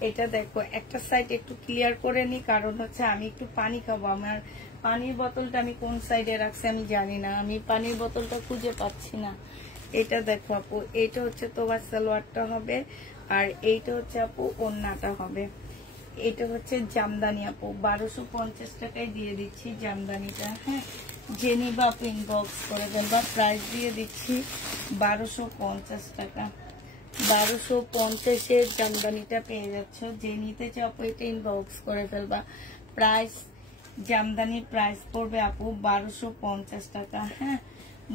এটা দেখো, একটা সাইড একটু ক্লিয়ার করে নি, কারণ হচ্ছে আমি একটু পানি খাবো। আমার পানির বোতলটা আমি কোন সাইডে রাখছি আমি জানি না, আমি পানির বোতলটা খুঁজে পাচ্ছি না। এটা দেখো আপু, এইটা হচ্ছে তোমার সালোয়ারটা হবে, আর এইটা হচ্ছে আপু ওড়নাটা হবে। এটা হচ্ছে জামদানি আপু, 1250 টাকায় দিয়ে দিচ্ছি জামদানিটা। হ্যাঁ, যে নিবা আপু ইনবক্স করে ফেলবা। প্রাইস দিয়ে দিচ্ছি 1250 টাকা। 1250-এর জামদানিটা পেয়ে যাচ্ছ। যে নিতে চাও আপু এটা ইনবক্স করে ফেলবা। প্রাইস জামদানির প্রাইস পড়বে আপু 1250 টাকা। হ্যাঁ,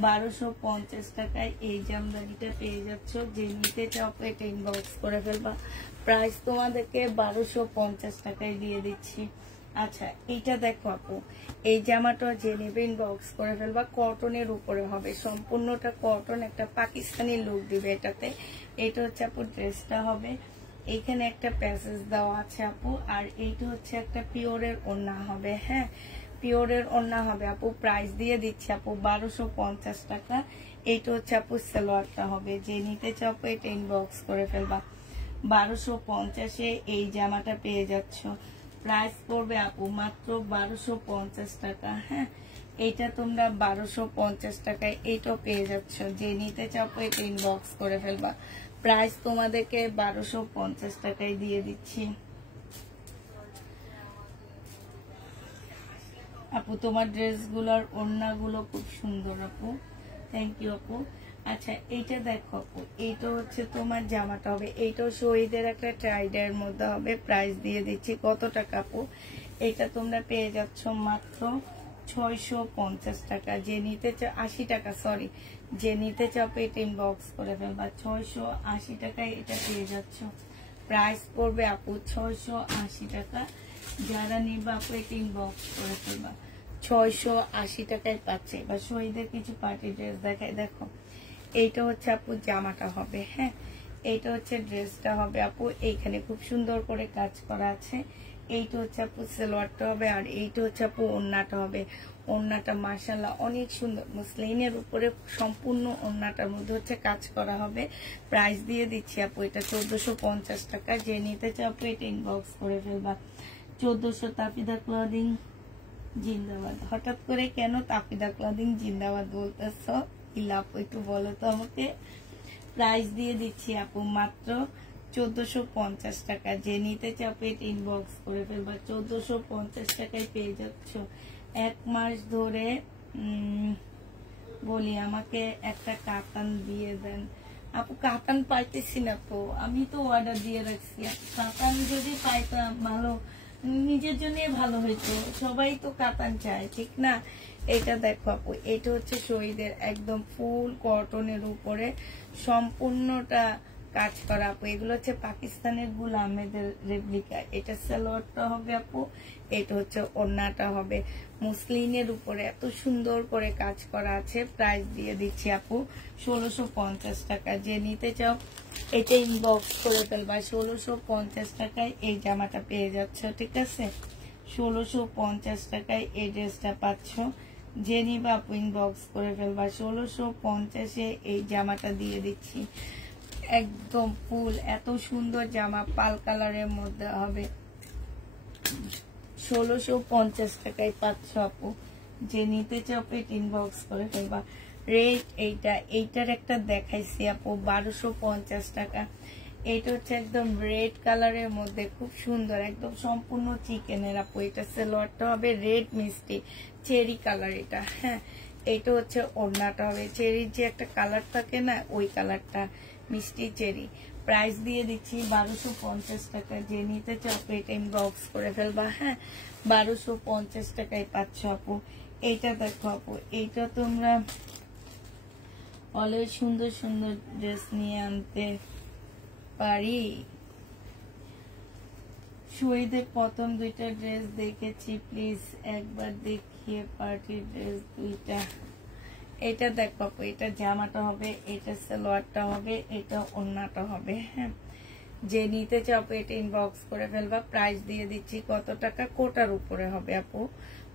1250 টাকায় এই জামদানিটা পেয়ে যাচ্ছ। যে নিতে চাও এটা ইনবক্স করে ফেলবা। প্রাইস তোমাদেরকে 1250 টাকায় দিয়ে দিচ্ছি। আচ্ছা এইটা দেখো আপু, এই জামাটা যে নেবে ইনবক্স করে ফেলবা। কটনের উপরে হবে, সম্পূর্ণটা কটন, একটা পাকিস্তানি লুক দিবে এটাতে। এটা হচ্ছে আপু ড্রেসটা হবে। এইখানে একটা প্যাসেজ দেওয়া আছে আপু, আর এইটা হচ্ছে একটা পিওরের ওড়না হবে। হ্যাঁ, পিওরের ওড়না হবে আপু। প্রাইস দিয়ে দিচ্ছি আপু 1250 টাকা। এইটা হচ্ছে আপু সালোয়ারটা হবে। যে নিতে চাও এটা ইনবক্স করে ফেলবা। 1250-এ এই জামাটা পেয়ে যাচ্ছ। প্রাইস পড়বে আপু মাত্র 1250 টাকা। হ্যাঁ, এইটা তোমরা 1250 টাকায় এইটাও পেয়ে যাচ্ছ। যে নিতে চাও এটা ইনবক্স করে ফেলবা। প্রাইস তোমাদেরকে 1250 টাকায় দিয়ে দিচ্ছি আপু। তোমার ড্রেসগুলোর ওড়নাগুলো খুব সুন্দর আপু, থ্যাংক ইউ আপু। আচ্ছা এইটা দেখো আপু, এইটা হচ্ছে তোমার জামাটা হবে। এইটাও শহীদের একটা ট্রাইডের মধ্যে হবে। প্রাইস দিয়ে দিচ্ছি কত টাকা আপু? এটা তোমরা পেয়ে যাচ্ছ মাত্র 650 টাকা। যে নিতে চাও 80 টাকা, সরি, যে নিতে চাও এটা ইনবক্স করে ফেলবা। 680 টাকায় এটা পেয়ে যাচ্ছ। প্রাইস পড়বে আপু 680 টাকা। যারা নিবা আপু এটা ইনবক্স করে ফেলবা। 680 টাকায় পাচ্ছে। বা শহীদের কিছু পার্টি ড্রেস দেখায়, দেখো এইটা হচ্ছে আপু জামাটা হবে। হ্যাঁ, এইটা হচ্ছে ড্রেসটা হবে আপু। এইখানে খুব সুন্দর করে কাজ করা আছে। এইটা হচ্ছে আপু সালোয়ারটা হবে, আর এইটা হচ্ছে আপু ওড়নাটা হবে। ওড়নাটা মাশাআল্লাহ অনেক সুন্দর, মুসলিনের উপরে সম্পূর্ণ ওড়নাটার মধ্যে হচ্ছে কাজ করা হবে। প্রাইস দিয়ে দিচ্ছি আপু এটা 1450 টাকা। যে নিতে চাও আপু এটা ইনবক্স করে ফেলবা। 1400। তাফিদা ক্লদিং জিন্দাবাদ। হঠাৎ করে কেন তাফিদা ক্লদিং জিন্দাবাদ বলতেছ আপু, একটু বলো তো আমাকে। প্রাইস দিয়ে দিচ্ছি আপু মাত্র 1450 টাকা। যে নিতে চাও এটা ইনবক্স করে ফেলবা। 1450 টাকায় পেয়ে যাচ্ছ। এক মাস ধরে বলি আমাকে একটা কাতান দিয়ে দেন আপু। কাতান পাইতেছি না তো, আমি তো অর্ডার দিয়ে রাখছি। কাতান যদি পাইতাম ভালো, নিজের জন্য ভালো হইতো। সবাই তো কাতান চায়, ঠিক না? এটা দেখো আপু, এটা হচ্ছে শহীদের একদম ফুল কটনের উপরে সম্পূর্ণটা কাজ করা আপু। এগুলো হচ্ছে পাকিস্তানের গুল আহমেদের রেপ্লিকা। এটা সালোয়ারটা হবে আপু, এটা হচ্ছে ওড়নাটা হবে। মুসলিনের উপরে এত সুন্দর করে কাজ করা আছে। প্রাইস দিয়ে দিচ্ছি আপু 1650 টাকা। যে নিতে চাও এটা ইনবক্স করে ফেলবা। 1650 টাকায় এই জামাটা পেয়ে যাচ্ছ, ঠিক আছে? 1650 টাকায় এই ড্রেসটা পাচ্ছ। যে নিবা আপু ইনবক্স করে ফেলবা। 1650-এ এই জামাটা দিয়ে দিচ্ছি। একদম ফুল এত সুন্দর জামা, পাল কালারের মধ্যে হবে। 1650 টাকায় পাচ্ছ আপু। যে নিতে চাও এটা ইনবক্স করে ফেলবা। রেট এইটার একটা দেখাইছি আপু 1250 টাকা। এটা হচ্ছে একদম রেড কালারের মধ্যে খুব সুন্দর, একদম সম্পূর্ণ চিকেনের আপু। এটা সালোয়ারটা হবে রেড মিষ্টি চেরি কালার এটা। হ্যাঁ, এটা হচ্ছে ওড়নাটা হবে চেরির যে একটা কালার থাকে না, ওই কালারটা, মিষ্টি চেরি। প্রাইস দিয়ে দিচ্ছি 1250 টাকা। যে নিতে চাও এটা ইনবক্স করে ফেলবা। হ্যাঁ, 1250 টাকায় পাচ্ছ আপু। এইটা দেখো আপু, এইটা তোমরা অলওয়েজ সুন্দর সুন্দর ড্রেস নিয়ে আনতে পারি। শহীদের প্রথম দুইটা ড্রেস দেখেছি, প্লিজ একবার দেখিয়ে পার্টির ড্রেস দুইটা। এটা দেখো আপু, এটা জামাটা হবে, এটা সালোয়ারটা হবে, এটা ওড়নাটা হবে। হ্যাঁ, যে নিতে চাও এটা ইনবক্স করে ফেলবা। প্রাইস দিয়ে দিচ্ছি কত টাকা? কোটার উপরে হবে আপু,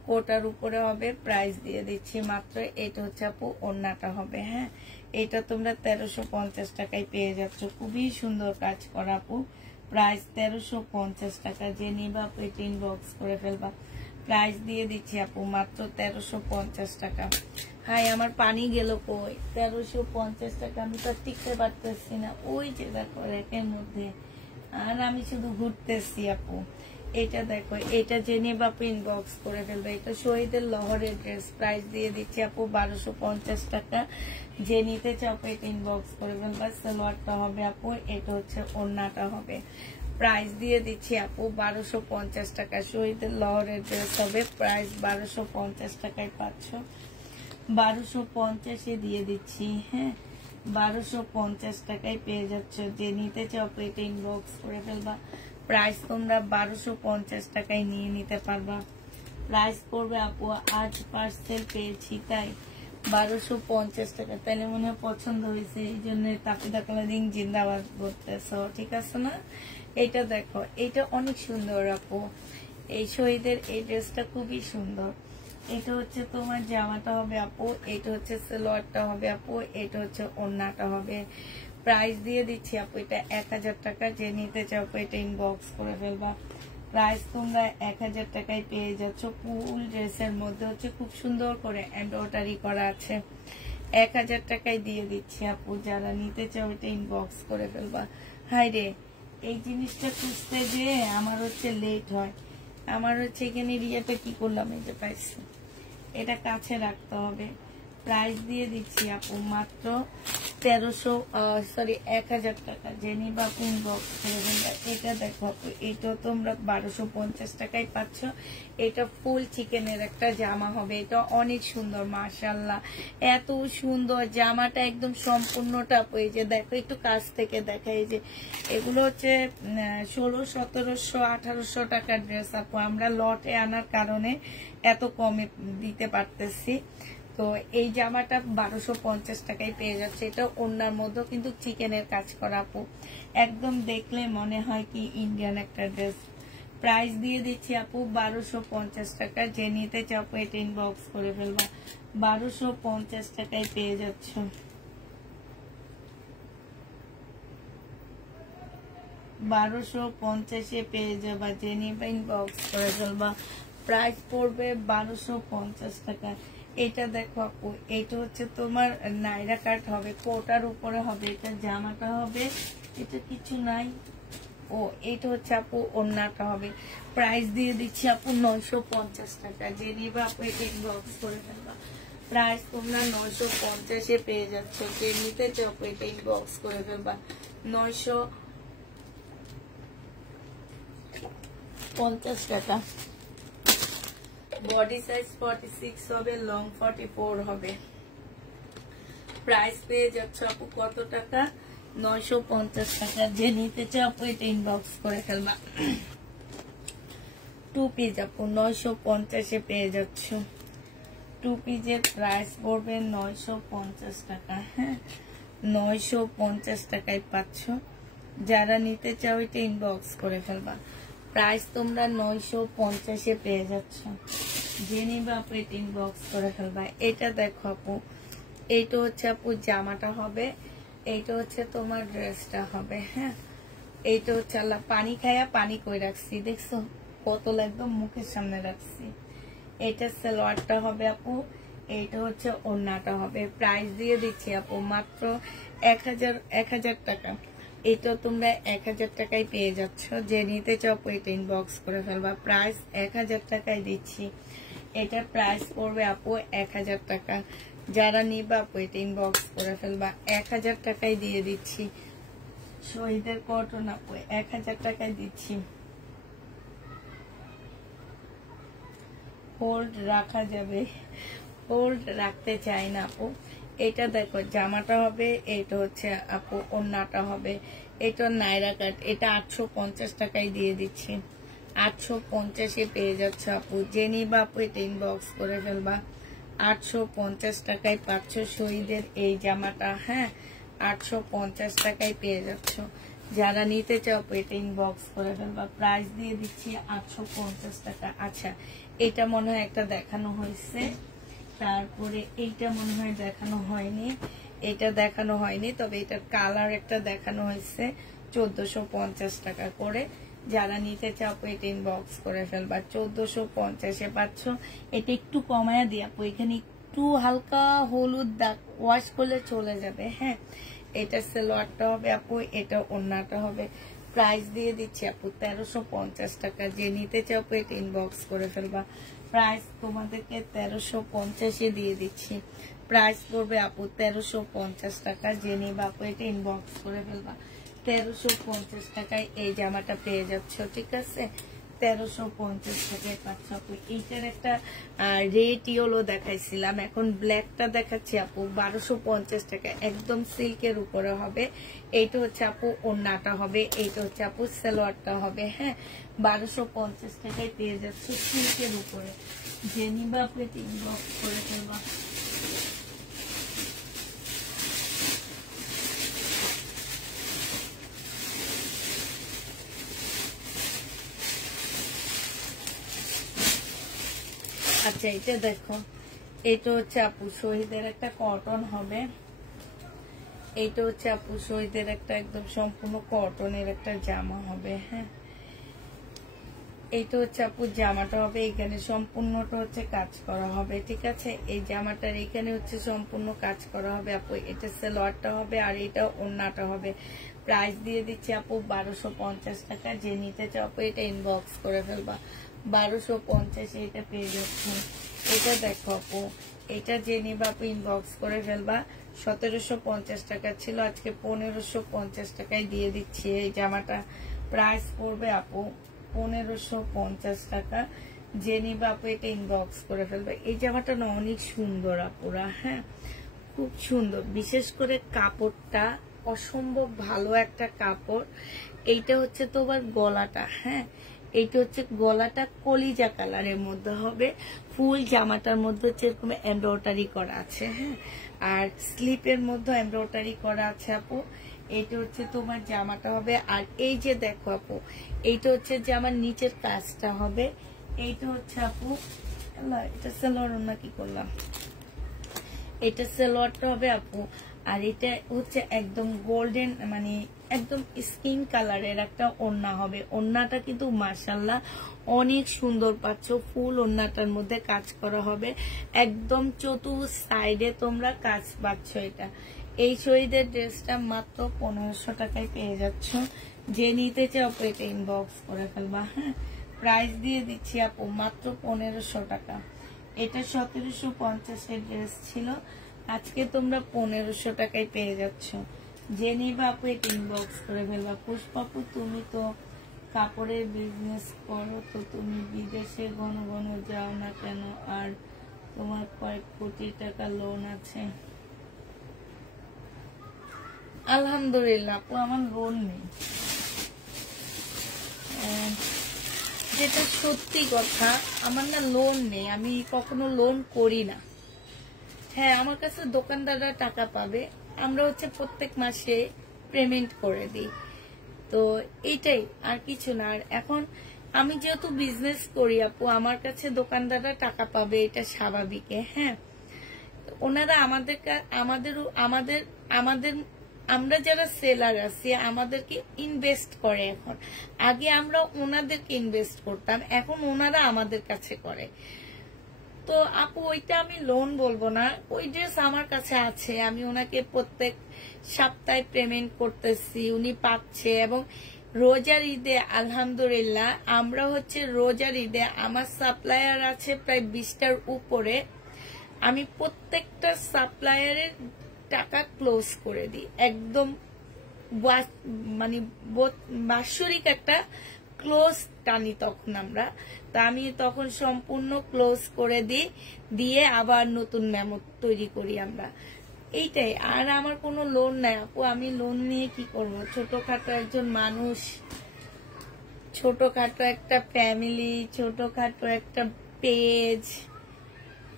কোটার উপরে হবে। প্রাইস দিয়ে দিচ্ছি মাত্র, এটা হচ্ছে আপু ওড়নাটা হবে। হ্যাঁ, এটা তোমরা 1350 টাকায় পেয়ে যাচ্ছ। খুবই সুন্দর কাজ করা আপু। প্রাইস 1350 টাকা। যে নিবা আপু এটা ইনবক্স করে ফেলবা। প্রাইস দিয়ে দিচ্ছি আপু মাত্র 1350 টাকা। হাই, আমার পানি গেল কই? 1350 টাকা। আমি তো টিকতে পারতেছি না, ওই যে দেখো রেকের মধ্যে, আর আমি শুধু ঘুরতেছি আপু। এটা দেখো, এটা জেনে বাপু ইনবক্স করে ফেলবে। এটা শহীদের লহরের ড্রেস। প্রাইস দিয়ে দিচ্ছি আপু 1250 টাকা। যে নিতে চাও এটা ইনবক্স করে ফেলবা। সালোয়ারটা হবে আপু, এটা হচ্ছে ওড়নাটা হবে। প্রাইস দিয়ে দিচ্ছি আপু 1250 টাকা। শহীদের লহরের ড্রেস হবে। প্রাইস 1250 টাকায় পাচ্ছ। 1250 দিয়ে দিচ্ছি। হ্যাঁ, 1250 টাকায় পেয়ে যাচ্ছ। যে নিতে চাও এটা ইনবক্স করে ফেলবা। প্রাইস তোমরা 1250 টাকায় নিয়ে নিতে পারবা। প্রাইস পড়বে আপু, আজ পার্সেল পেয়েছি তাই 1250 টাকা। তাহলে মনে হয় পছন্দ হয়েছে, এই জন্য তাপিদা কালারিং জিন্দাবাদ বলতেছ, ঠিক আছে না? এটা দেখো, এটা অনেক সুন্দর আপু। এই শহীদের এই ড্রেসটা খুবই সুন্দর। এটা হচ্ছে তোমার জামাটা হবে আপু, এটা হচ্ছে সালোয়ারটা হবে আপু, এটা হচ্ছে ওড়নাটা হবে। প্রাইস দিয়ে দিচ্ছি আপু এটা 1000 টাকা। যে নিতে চাও এটা ইনবক্স করে ফেলবা। প্রাইস তোমরা 1000 টাকায় পেয়ে যাচ্ছ। ফুল ড্রেসের মধ্যে হচ্ছে খুব সুন্দর করে এমব্রয়ডারি করা আছে। 1000 টাকায় দিয়ে দিচ্ছি আপু। যারা নিতে চাও এটা ইনবক্স করে ফেলবা। হাই রে, এই জিনিসটা খুঁজতে যে আমার হচ্ছে লেট হয়। আমার হচ্ছে এখানে রিয়াটা কি করলাম, এটা পাইছি, এটা কাছে রাখতে হবে। প্রাইস দিয়ে দিচ্ছি আপু মাত্র 1000 টাকা। যে নিবা ইনবক্স করে দেবা। এটা দেখো আপু, এটা তোমরা 1250 টাকায় পাচ্ছ। এটা ফুল চিকেনের একটা জামা হবে। এটা অনেক সুন্দর, মাশাআল্লাহ, এত সুন্দর জামাটা, একদম সম্পূর্ণটা আপু। এই যে দেখো, একটু কাছ থেকে দেখাই, যে এগুলো হচ্ছে 1600, 1700, 1800 টাকার ড্রেস আপু। আমরা লটে আনার কারণে এত কমে দিতে পারতেছি। তো এই জামাটা 1250 টাকায় পেয়ে যাচ্ছে। এটা ওড়নার মধ্যে কিন্তু চিকেনের কাজ করা আপু, একদম দেখলে মনে হয় কি ইন্ডিয়ান একটা ড্রেস। প্রাইস দিয়ে দিচ্ছি আপু 1250 টাকা। যে নিতে চাও এটা ইনবক্স করে ফেলবা। 1250 টাকায় পেয়ে যাচ্ছ। $1250 পেয়ে যাবা। যে নিবা ইনবক্স করে ফেলবা। প্রাইস পড়বে 1250 টাকা। এটা দেখো আপু, এটা হচ্ছে তোমার নাইরা কাট হবে, কোটার উপরে হবে। এটা জামাটা হবে, এটা কিছু নাই। ও, এটা হচ্ছে আপু ওড়নাটা হবে। প্রাইস দিয়ে দিচ্ছি আপু 950 টাকা। যে নিবা আপু এটা ইনবক্স করে ফেলবা। প্রাইস তোমরা 950 পেয়ে যাচ্ছ। যে নিতে চাও এটা ইনবক্স করে ফেলবা। 950 টাকা। বডি সাইজ 46 হবে, লং 44 হবে। প্রাইস পেয়ে যাচ্ছে আপু কত টাকা? 950 টাকা। যে নিতে চাও আপু এটা ইনবক্স করে ফেলবা। 2 পিস আপু 950 পেয়ে যাচ্ছ। 2 পিসের প্রাইস পড়বে 950 টাকা। হ্যাঁ, 950 টাকায় পাচ্ছ। যারা নিতে চাও এটা ইনবক্স করে ফেলবা। প্রাইস তোমরা 950 পেয়ে যাচ্ছ। যে নিবা আপু এটা ইনবক্স করে ফেলবা। এটা দেখো আপু, এইটা হচ্ছে আপু জামাটা হবে, এইটা হচ্ছে তোমার ড্রেসটা হবে। হ্যাঁ, এইটা হচ্ছে আল্লাহ পানি খায়া পানি কই রাখছি, দেখছো কত একদম মুখের সামনে রাখছি। এটা সালোয়ারটা হবে আপু, এইটা হচ্ছে ওড়নাটা হবে। প্রাইস দিয়ে দিচ্ছি আপু মাত্র 1000 টাকা। এটা তোমরা 1000 টাকায় পেয়ে যাচ্ছ। যে নিতে চাও এটা ইনবক্স করে ফেলবা। প্রাইস 1000 টাকায় দিচ্ছি। এটার প্রাইস পড়বে আপু 1000 টাকা। যারা নিবা আপু এটা ইনবক্স করে ফেলবা। 1000 টাকায় দিয়ে দিচ্ছি। শহীদের কটন আপু 1000 টাকায় দিচ্ছি। হোল্ড রাখা যাবে, হোল্ড রাখতে চাই না আপু। এটা দেখো জামাটা হবে, এটা হচ্ছে আপু ওড়নাটা হবে। এটা নাইরা কাট, এটা 850 টাকায় দিয়ে দিচ্ছি। 850 পেয়ে যাচ্ছে আপু। যে নিবা আপু এটা ইনবক্স করে ফেলবা। 850 টাকায় পাচ্ছ শহীদের এই জামাটা। হ্যাঁ, 850 টাকায় পেয়ে যাচ্ছ। যারা নিতে চাও এটা ইনবক্স করে ফেলবা। প্রাইস দিয়ে দিচ্ছি 850 টাকা। আচ্ছা, এটা মনে হয় একটা দেখানো হয়েছে, তারপরে এইটা মনে হয় দেখানো হয়নি, এটা দেখানো হয়নি, তবে এটার কালার একটা দেখানো হয়েছে 1450 টাকা করে। যারা নিতে চাও এটা ইনবক্স করে ফেলবা। 1450 পাচ্ছ। এটা একটু কমায়া দিয়ে আপু, এখানে একটু হালকা হলুদ দাগ, ওয়াশ করলে চলে যাবে। হ্যাঁ, এটা সালোয়ারটা হবে আপু, এটা ওড়নাটা হবে। প্রাইস দিয়ে দিচ্ছি আপু 1350 টাকা। যে নিতে চাও এটা ইনবক্স করে ফেলবা। প্রাইস তোমাদেরকে 1350 দিয়ে দিচ্ছি। প্রাইস পড়বে আপু 1350 টাকা। যে নিবা আপু এটা ইনবক্স করে ফেলবা। 1350 টাকায় এই জামাটা পেয়ে যাচ্ছ। ঠিক আছে, 1350 টাকায় পাচ্ছ আপু। এইটার একটা রেড ইয়েলো দেখাইছিলাম, এখন ব্ল্যাকটা দেখাচ্ছি আপু 1250 টাকা, একদম সিল্কের উপরে হবে। এইটা হচ্ছে আপু ওড়নাটা হবে, এইটা হচ্ছে আপু সালোয়ারটা হবে। হ্যাঁ, 1250 টাকায় পেয়ে যাচ্ছে সিল্কের উপরে। যে নিবা আপু ইনবক্স করে ফেলবা। আচ্ছা, এটা দেখো, এটা হচ্ছে আপু শহীদের একটা কটন হবে। এইটা হচ্ছে আপু শহীদের একটা একদম সম্পূর্ণ কটনের একটা জামা হবে। হ্যাঁ, এইটা হচ্ছে আপু জামাটা হবে, এখানে সম্পূর্ণটা হচ্ছে কাজ করা হবে। ঠিক আছে, এই জামাটার এখানে হচ্ছে সম্পূর্ণ কাজ করা হবে আপু। এটা সালোয়ারটা হবে আর এটা ওড়নাটা হবে। প্রাইস দিয়ে দিচ্ছি আপু 1250 টাকা। যে নিতে চাও আপু এটা ইনবক্স করে ফেলবা। 1250 এটা পেয়ে যাচ্ছে। এটা দেখো আপু, এটা যে নিবা আপু ইনবক্স করে ফেলবা। 1750 টাকা ছিল, আজকে 1550 টাকায় দিয়ে দিচ্ছি। এই জামাটা প্রাইস পড়বে আপু 1550 টাকা। যে নিবা আপু এটা ইনবক্স করে ফেলবে। এই জামাটা না অনেক সুন্দর আপুরা। হ্যাঁ, খুব সুন্দর, বিশেষ করে কাপড়টা অসম্ভব ভালো একটা কাপড়। এইটা হচ্ছে তোমার গলাটা। হ্যাঁ, এইটা হচ্ছে গলাটা কলিজা কালারের মধ্যে হবে। ফুল জামাটার মধ্যে হচ্ছে এরকম এমব্রয়ডারি করা আছে। হ্যাঁ, আর স্লিপের মধ্যে এমব্রয়ডারি করা আছে আপু। এইটা হচ্ছে তোমার জামাটা হবে। আর এই যে দেখো আপু, এইটা হচ্ছে যে আমার নিচের কাজটা হবে। এইটা হচ্ছে আপু, এটা সালোয়ার না কি করলাম, এটা সালোয়ারটা হবে আপু। আর এটা হচ্ছে একদম গোল্ডেন, মানে একদম স্কিন কালারের একটা ওড়না হবে। ওড়নাটা কিন্তু মাশাআল্লাহ অনেক সুন্দর পাচ্ছ। ফুল ওড়নাটার মধ্যে কাজ করা হবে, একদম চতুর সাইডে তোমরা কাজ পাচ্ছ। এটা এই শহীদের ড্রেসটা মাত্র 1500 টাকায় পেয়ে যাচ্ছ। যে নিতে চাও আপু এটা ইনবক্স করে ফেলবা। হ্যাঁ, প্রাইস দিয়ে দিচ্ছি আপু মাত্র 1500 টাকা। এটা 1750 ড্রেস ছিল, আজকে তোমরা 1500 টাকায় পেয়ে যাচ্ছ। যে নিবা আপু এটা ইনবক্স করে ফেলবা। পুষ্পাপু, তুমি তো কাপড়ের বিজনেস করো, তো তুমি বিদেশে ঘন ঘন যাও না কেন? আর তোমার কয়েক কোটি টাকা লোন আছে। আলহামদুলিল্লাহ আপু, আমার লোন নেই। যেটা সত্যি কথা, আমার না লোন নেই, আমি কখনো লোন করি না। হ্যাঁ, আমার কাছে দোকানদাররা টাকা পাবে, আমরা হচ্ছে প্রত্যেক মাসে পেমেন্ট করে দিই। তো এইটাই, আর কিছু না। আর এখন আমি যেহেতু বিজনেস করি আপু, আমার কাছে দোকানদাররা টাকা পাবে, এটা স্বাভাবিক। হ্যাঁ, ওনারা আমাদের আমরা যারা সেলার আছি আমাদেরকে ইনভেস্ট করে। এখন আগে আমরা ওনাদেরকে ইনভেস্ট করতাম, এখন ওনারা আমাদের কাছে করে। তো আপু ওইটা আমি লোন বলবো না, ওই ড্রেস আমার কাছে আছে, আমি ওনাকে প্রত্যেক সপ্তাহে পেমেন্ট করতেছি, উনি পাচ্ছে। এবং রোজার ঈদে আলহামদুলিল্লাহ আমরা হচ্ছে রোজার ঈদে আমার সাপ্লায়ার আছে প্রায় 20টার উপরে, আমি প্রত্যেকটা সাপ্লায়ারের টাকা ক্লোজ করে দিই। একদম মানে বাৎসরিক একটা ক্লোজ টানি তখন আমরা। তা আমি তখন সম্পূর্ণ ক্লোজ করে দিই, দিয়ে আবার নতুন মেমো তৈরি করি আমরা। এইটাই, আর আমার কোনো লোন নাই আপু। আমি লোন নিয়ে কি করবো? ছোটখাটো একজন মানুষ, ছোটখাটো একটা ফ্যামিলি, ছোটখাটো একটা পেজ,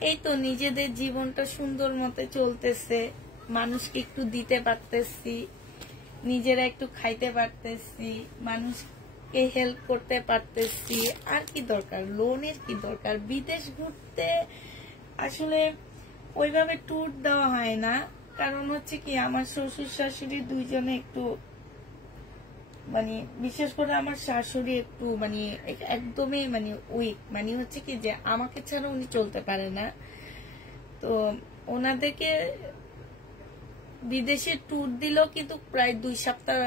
এই তো নিজেদের জীবনটা সুন্দর মতো চলতেছে, মানুষকে একটু দিতে পারতেছি, নিজেরা একটু খাইতে পারতেছি, মানুষকে হেল্প করতে পারতেছি। আর কি দরকার? লোনের কি দরকার? বিদেশ ঘুরতে আসলে ওইভাবে ট্যুর দেওয়া হয় না, কারণ হচ্ছে কি আমার শ্বশুর শাশুড়ি দুইজনে একটু মানে, বিশেষ করে আমার শাশুড়ি একটু মানে একদমই মানে উইক, মানে হচ্ছে কি যে আমাকে ছাড়া উনি চলতে পারে না। তো ওনাদেরকে বিদেশে ট্যুর দিলেও কিন্তু প্রায় 2 সপ্তাহ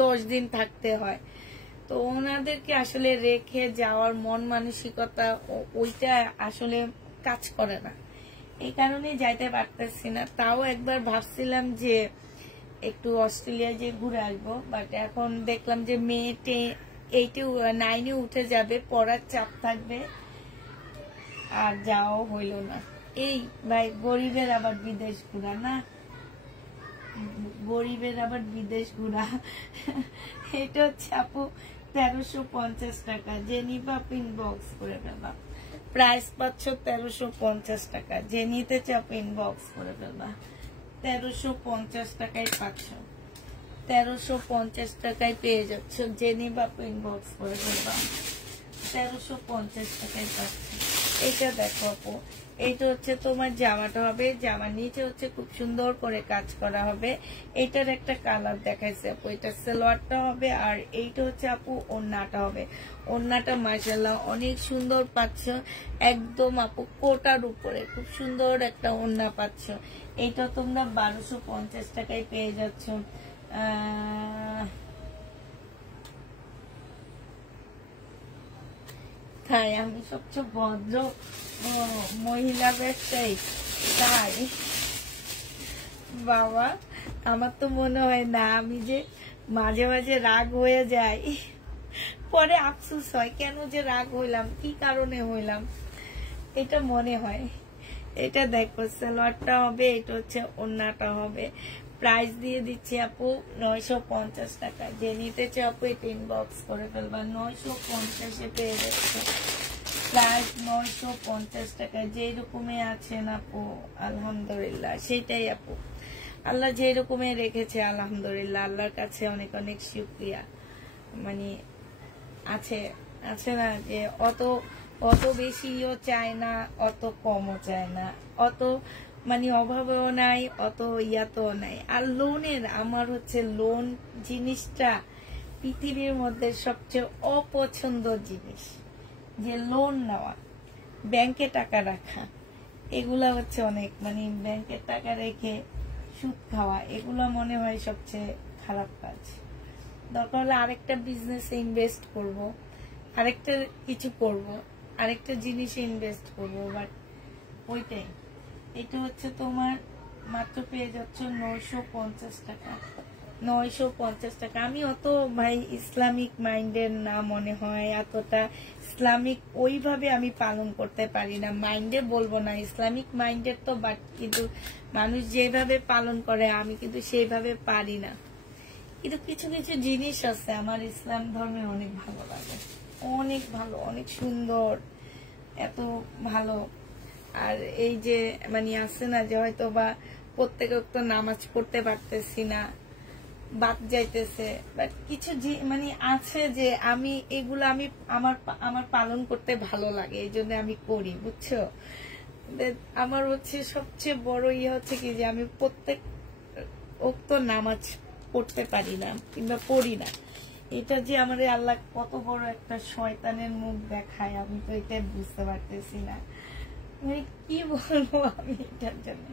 10 দিন থাকতে হয়। তো ওনাদেরকে আসলে রেখে যাওয়ার মন মানসিকতা ওইটা আসলে কাজ করে না, এই কারণে যাইতে পারতেছি না। তাও একবার ভাবছিলাম যে একটু অস্ট্রেলিয়া যে ঘুরে আসবো, বাট এখন দেখলাম যে 8 9 উঠে যাবে, পড়ার চাপ থাকবে, আর যাও হইল না। এই ভাই গরিবের আবার বিদেশ ঘুরা না, গরিবের আবার বিদেশ ঘুরা। এটা হচ্ছে আপু 1350 টাকা, যে নিবা ইনবক্স করে ফেলবা। প্রাইস পাচ্ছ 1350 টাকা, যে নিতে চাপ ইনবক্স করে ফেলবা। 1350 টাকায় পাচ্ছ, 1350 টাকায় পেয়ে যাচ্ছ, যে নিবা ইনবক্স করে ফেলবা। 1350 টাকায় পাচ্ছ। এটা দেখো আপু, এইটা হচ্ছে তোমার জামাটা হবে, জামার নিচে হচ্ছে খুব সুন্দর করে কাজ করা হবে। এটার একটা কালার দেখাইছে আপু, এটা সালোয়ারটা হবে, আর এইটা হচ্ছে আপু ওড়নাটা হবে। ওড়নাটা মাশাআল্লাহ অনেক সুন্দর পাচ্ছ, একদম আপু কোটার উপরে খুব সুন্দর একটা ওড়না পাচ্ছ। এইটা তোমরা 1250 টাকায় পেয়ে যাচ্ছ। তাই আমি সবচেয়ে ভদ্র মহিলা ব্যবসায়ী, তাই বাবা আমার তো মনে হয় না, আমি যে মাঝে মাঝে রাগ হয়ে যাই, পরে আফসোস হয় কেন যে রাগ হইলাম, কি কারণে হইলাম, এটা মনে হয়। এটা দেখো সালোয়ারটা হবে, এটা হচ্ছে ওড়নাটা হবে। প্রাইস দিয়ে দিচ্ছি আপু 950 টাকা, যে নিতে চাও আপু এটা ইনবক্স করে ফেলবা। 950-এ পেয়ে যাচ্ছে, প্রাইস 950 টাকা। যে রকমে আছেন আপু আলহামদুলিল্লাহ, সেটাই আপু আল্লাহ যে রকমে রেখেছে আলহামদুলিল্লাহ, আল্লাহর কাছে অনেক অনেক শুকরিয়া। মানে আছে না যে অত বেশিও চায় না, অত কমও চায় না, অত মানে অভাবেও নাই, অত ইয়াতেও নাই। আর লোনের, আমার হচ্ছে লোন জিনিসটা পৃথিবীর মধ্যে সবচেয়ে অপছন্দ জিনিস, যে লোন নেওয়া, ব্যাংকে টাকা রাখা, এগুলা হচ্ছে অনেক, মানে ব্যাংকে টাকা রেখে সুদ খাওয়া, এগুলো মনে হয় সবচেয়ে খারাপ কাজ। দরকার হলে আরেকটা বিজনেসে ইনভেস্ট করব, আরেকটা কিছু করব, আরেকটা জিনিসে ইনভেস্ট করব, বাট ওইটাই। এটা হচ্ছে তোমার মাত্র পেয়ে যাচ্ছ 950 টাকা, 950 টাকা। আমি অত ভাই ইসলামিক মাইন্ডের না, মনে হয় এতটা ইসলামিক ওইভাবে আমি পালন করতে পারি না, মাইন্ডে বলবো না, ইসলামিক মাইন্ডের তো, বাট কিন্তু মানুষ যেভাবে পালন করে আমি কিন্তু সেইভাবে পারি না। কিন্তু কিছু কিছু জিনিস আছে আমার ইসলাম ধর্মে অনেক ভালো লাগে, অনেক ভালো, অনেক সুন্দর, এত ভালো। আর এই যে মানে আছে না যে হয়তো বা প্রত্যেক তো নামাজ পড়তে পারতেছি না, বাদ যাইতেছে, বাট কিছু মানে আছে যে আমি এগুলো আমি আমার পালন করতে ভালো লাগে, এই জন্য আমি করি, বুঝছো। আমার হচ্ছে সবচেয়ে বড় ইয়ে হচ্ছে কি যে আমি প্রত্যেক ওয়াক্ত নামাজ পড়তে পারি না কিংবা পড়ি না, এটা যে আমার আল্লাহ কত বড় একটা শয়তানের মুখ দেখায়, আমি তো এটা বুঝতে পারতেছি না, মানে কি বলবো আমি এটার জন্য।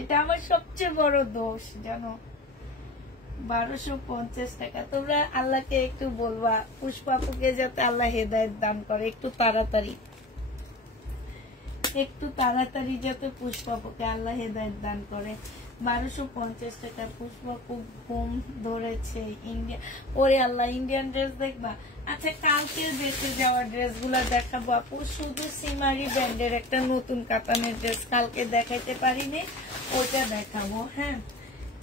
এটা আমার সবচেয়ে বড় দোষ জানো। 1250 টাকা। তোমরা আল্লাহকে একটু বলবা পুষ্পাপুকে যাতে আল্লাহ হেদায়েত দান করে, একটু তাড়াতাড়ি যাতে পুষ্পাপুকে আল্লাহ হেদায়েত দান করে। 1250 টাকা। পুষ্পাপু ঘুম ধরেছে। ইন্ডিয়া, ওরে আল্লাহ, ইন্ডিয়ান ড্রেস দেখবা? আচ্ছা, কালকে বেঁচে যাওয়া ড্রেস গুলা দেখাবো আপু, শুধু সিমারি ব্র্যান্ডের একটা নতুন কাতানের ড্রেস কালকে দেখাইতে পারিনি, ওটা দেখাবো। হ্যাঁ,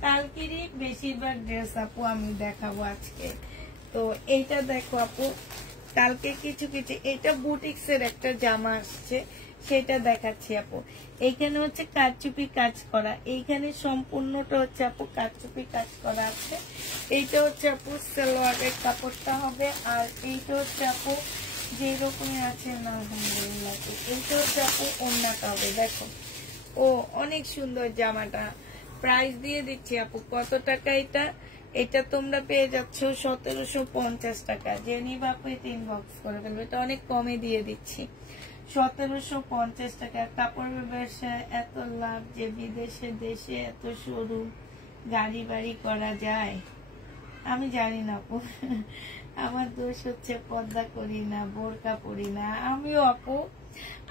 কালকেরই বেশিরভাগ ড্রেস আপু আমি দেখাবো আজকে। তো এইটা দেখো আপু, কালকে কিছু কিছু, এটা বুটিক্স এর একটা জামা আসছে, সেটা দেখাচ্ছি আপু। এইখানে হচ্ছে কারচুপি কাজ করা, এইখানে সম্পূর্ণটা হচ্ছে আপু কারচুপি কাজ করা আছে। এইটা হচ্ছে আপু সালোয়ারের কাপড়টা হবে, আর এইটা হচ্ছে আপু যে রকমই আছে না আলহামদুলিল্লাহ, এইটা হচ্ছে আপু ওড়নাটা হবে। দেখো, ও অনেক সুন্দর জামাটা। প্রাইস দিয়ে দিচ্ছি আপু, কত টাকা এটা? এটা তোমরা পেয়ে যাচ্ছ 1750 টাকা। যে নিবা আপু এটা ইনবক্স করে ফেলবে, এটা অনেক কমে দিয়ে দিচ্ছি। 1750 টাকা। কাপড়ের ব্যবসায় এত লাভ যে বিদেশে দেশে এত শোরুম, গাড়ি বাড়ি করা যায়। আমি জানি না আপু, আমার দোষ হচ্ছে পর্দা করি না, বোরকা পরি না। আমিও আপু,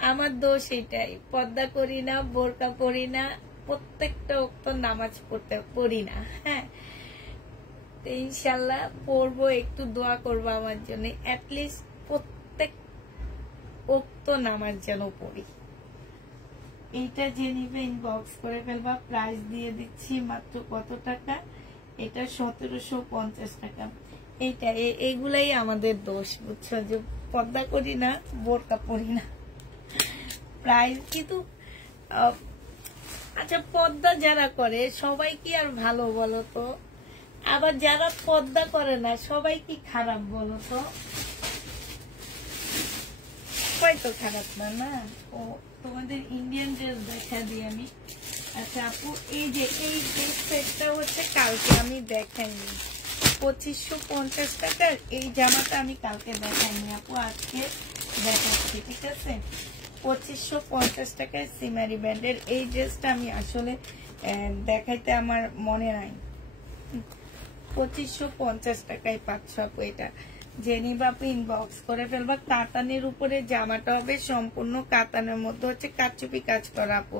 আমার দোষ এটাই, পর্দা করি না, বোরকা পরি না, প্রত্যেকটা ওয়াক্ত নামাজ পড়ি না। হ্যাঁ, তো ইনশাল্লাহ পড়বো, একটু দোয়া করবো আমার জন্য, অ্যাটলিস্ট প্রত্যেক ওক্ত নামাজ যেন পড়ি। এইটা যে নিবে ইনবক্স করে ফেলবা, প্রাইস দিয়ে দিচ্ছি মাত্র কত টাকা, এটা 1750 টাকা। এইটা এইগুলাই আমাদের দোষ, বুঝছো, যে পর্দা করি না, বোরকা পরি না। প্রাইস কিন্তু আচ্ছা, পর্দা যারা করে সবাই কি আর ভালো বলো তো? আবার যারা পর্দা করে না সবাই কি খারাপ বলো তো? সবাই তো খারাপ না, না? ও তোমাদের ইন্ডিয়ান ড্রেস দেখা দিই আমি। আচ্ছা আপু, এই যে এই ড্রেস সেটটা হচ্ছে কালকে আমি দেখাইনি, 2550 টাকার এই জামাটা আমি কালকে দেখাইনি আপু, আজকে দেখাচ্ছি, ঠিক আছে? 2550 টাকায় সিমারি ব্যান্ডের এই ড্রেসটা আমি আসলে দেখাইতে আমার মনে নাই। 2550 টাকায় পাচ্ছ আপু, এটা যে নিবা আপু ইনবক্স করে ফেলবা। কাতানের উপরে জামাটা হবে সম্পূর্ণ কাতানের মধ্যে হচ্ছে কাচুপি কাজ করা আপু।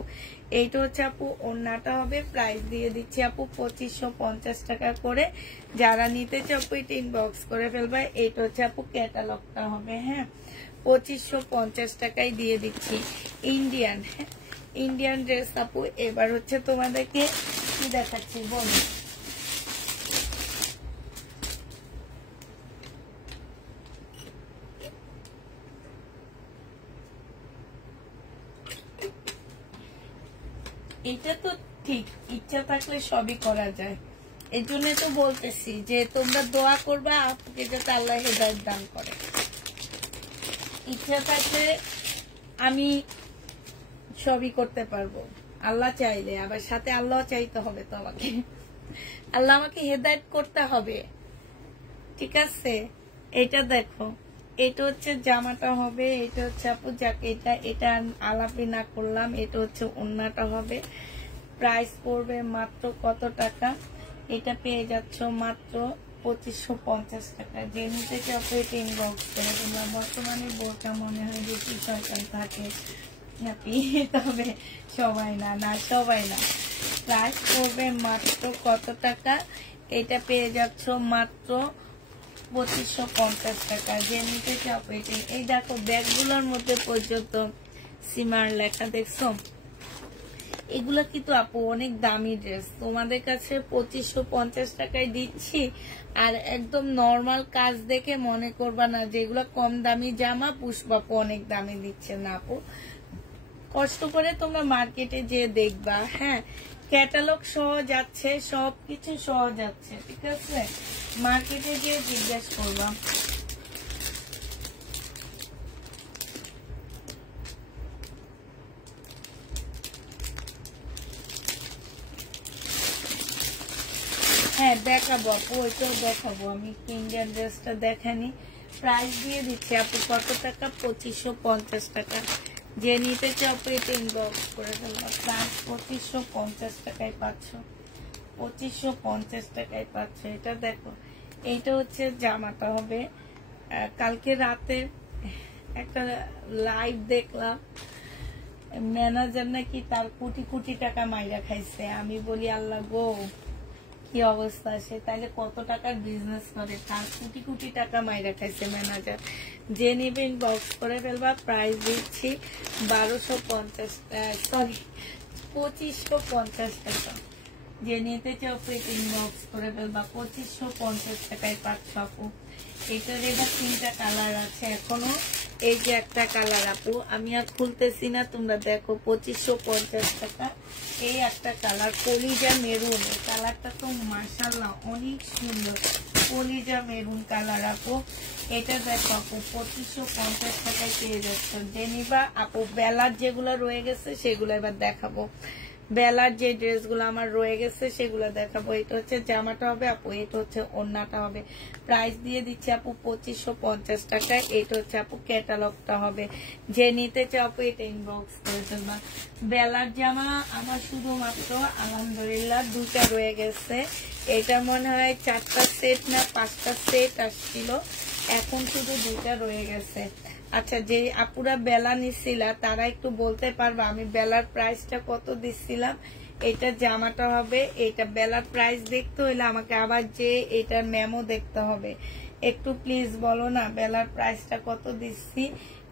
এইটা হচ্ছে আপু ওড়নাটা হবে, প্রাইস দিয়ে দিচ্ছি আপু 2550 টাকা করে। যারা নিতে চাও আপু এটা ইনবক্স করে ফেলবা। এইটা হচ্ছে আপু ক্যাটালগটা হবে, হ্যাঁ 2550 টাকায় দিয়ে দিচ্ছি। ইন্ডিয়ান, হ্যাঁ ইন্ডিয়ান ড্রেস আপু। এবার হচ্ছে তোমাদেরকে কি দেখাচ্ছি বলো। এটা তো ঠিক, ইচ্ছা থাকলে সবই করা যায়। এই জন্য তো বলতেছি যে তোমরা দোয়া করবা আপুকে যাতে আল্লাহ হেদায়েত দান করে। ইচ্ছা থাকলে আমি সবই করতে পারবো, আল্লাহ চাইলে। আবার সাথে আল্লাহ চাইতে হবে তো আমাকে, আল্লাহ আমাকে হেদায়েত করতে হবে, ঠিক আছে? এটা দেখো, এটা হচ্ছে জামাটা হবে, এটা হচ্ছে আপু যাকে এটা আলাপি না করলাম, এটা হচ্ছে ওড়নাটা হবে। প্রাইস পড়বে মাত্র কত টাকা, এটা পেয়ে যাচ্ছ মাত্র 2550 টাকা। যে নিতে চাও এটা ইনবক্স করে তোমরা। বর্তমানে বোরকা মনে হয় বেশি সরকার থাকে, তবে সবাই না, না সবাই না। প্রাইস পড়বে মাত্র কত টাকা, এটা পেয়ে যাচ্ছ মাত্র 2550 টাকা। যে নিতে চাও এটা। এই দেখো ব্যাগগুলোর মধ্যে পর্যন্ত সীমার লেখা, দেখছো? এগুলো কিন্তু আপু অনেক দামি ড্রেস, তোমাদের কাছে 2550 টাকায় দিচ্ছি। আর একদম নর্মাল কাজ দেখে মনে করবা না যে এগুলো কম দামি জামা, পুষ্পাপু অনেক দামি দিচ্ছে না আপু। কষ্ট করে তোমরা মার্কেটে যে দেখবা, হ্যাঁ ক্যাটালগ সহ যাচ্ছে, সবকিছু সহ যাচ্ছে, ঠিক আছে? মার্কেটে গিয়ে জিজ্ঞেস করবা। হ্যাঁ দেখাবো আপু, ওইটাও দেখাবো আমি। ইন্ডিয়ান ড্রেসটা দেখানি, প্রাইস দিয়ে দিচ্ছি আপু কত টাকা, 2550 টাকা। যে নিতে চাও এটা ইনবক্স করে ফেলবো। প্রাইস 2550 টাকায় পাচ্ছ, 2550 টাকায় পাচ্ছ। এটা দেখো, এইটা হচ্ছে জামাটা হবে। কালকে রাতে একটা লাইভ দেখলাম, ম্যানেজার নাকি তার কোটি কোটি টাকা মাইরা খাইছে। আমি বলি আল্লাহ গো, কি অবস্থা, সে তাহলে কত টাকার বিজনেস করে, তার কোটি কোটি টাকা মাইরা খাইছে ম্যানেজার। যে নিবে ইনবক্স করে ফেলবা। প্রাইস দিচ্ছি 1250, সরি 2550 টাকা। যে নিতে চাও ইনবক্স করে ফেলবা। 2550 টাকায় পাচ্ছ আপু। এটার এটা 3টা কালার আছে এখনো। এই যে একটা কালার আপু, আমি আর খুলতেছি না, তোমরা দেখো 2550 টাকা। এই একটা কালার কলিজা মেরুন, এই কালারটা তো মাশাআল্লাহ অনেক সুন্দর, কলিজা মেরুন কালার আপু। এটা দেখো আপু 2550 টাকায় পেয়ে যাচ্ছ। যে নিবা আপু, বেলার যেগুলো রয়ে গেছে সেগুলো এবার দেখাবো। বেলার যে ড্রেসগুলো আমার রয়ে গেছে সেগুলো দেখাবো। এটা হচ্ছে জামাটা হবে আপু, এটা হচ্ছে ওড়নাটা হবে। প্রাইস দিয়ে দিচ্ছি আপু 2550 টাকা। এটা হচ্ছে আপু ক্যাটালগটা হবে। যে নিতে চাও আপু এটা ইনবক্স করে ফেলবা। বেলার জামা আমার শুধুমাত্র আলহামদুলিল্লাহ 2টা রয়ে গেছে। এটা মনে হয় 4টা সেট না 5টা সেট আসছিল, এখন শুধু 2টা রয়ে গেছে। আচ্ছা, যে আপুরা বেলা নিছিলা তারা একটু বলতে পারবা আমি বেলার প্রাইসটা কত দিচ্ছিলাম? এটা জামাটা হবে। এটা বেলার প্রাইস দেখতে হইলে আমাকে আবার যে এটার মেমো দেখতে হবে। একটু প্লিজ বলো না বেলার প্রাইসটা কত দিচ্ছি।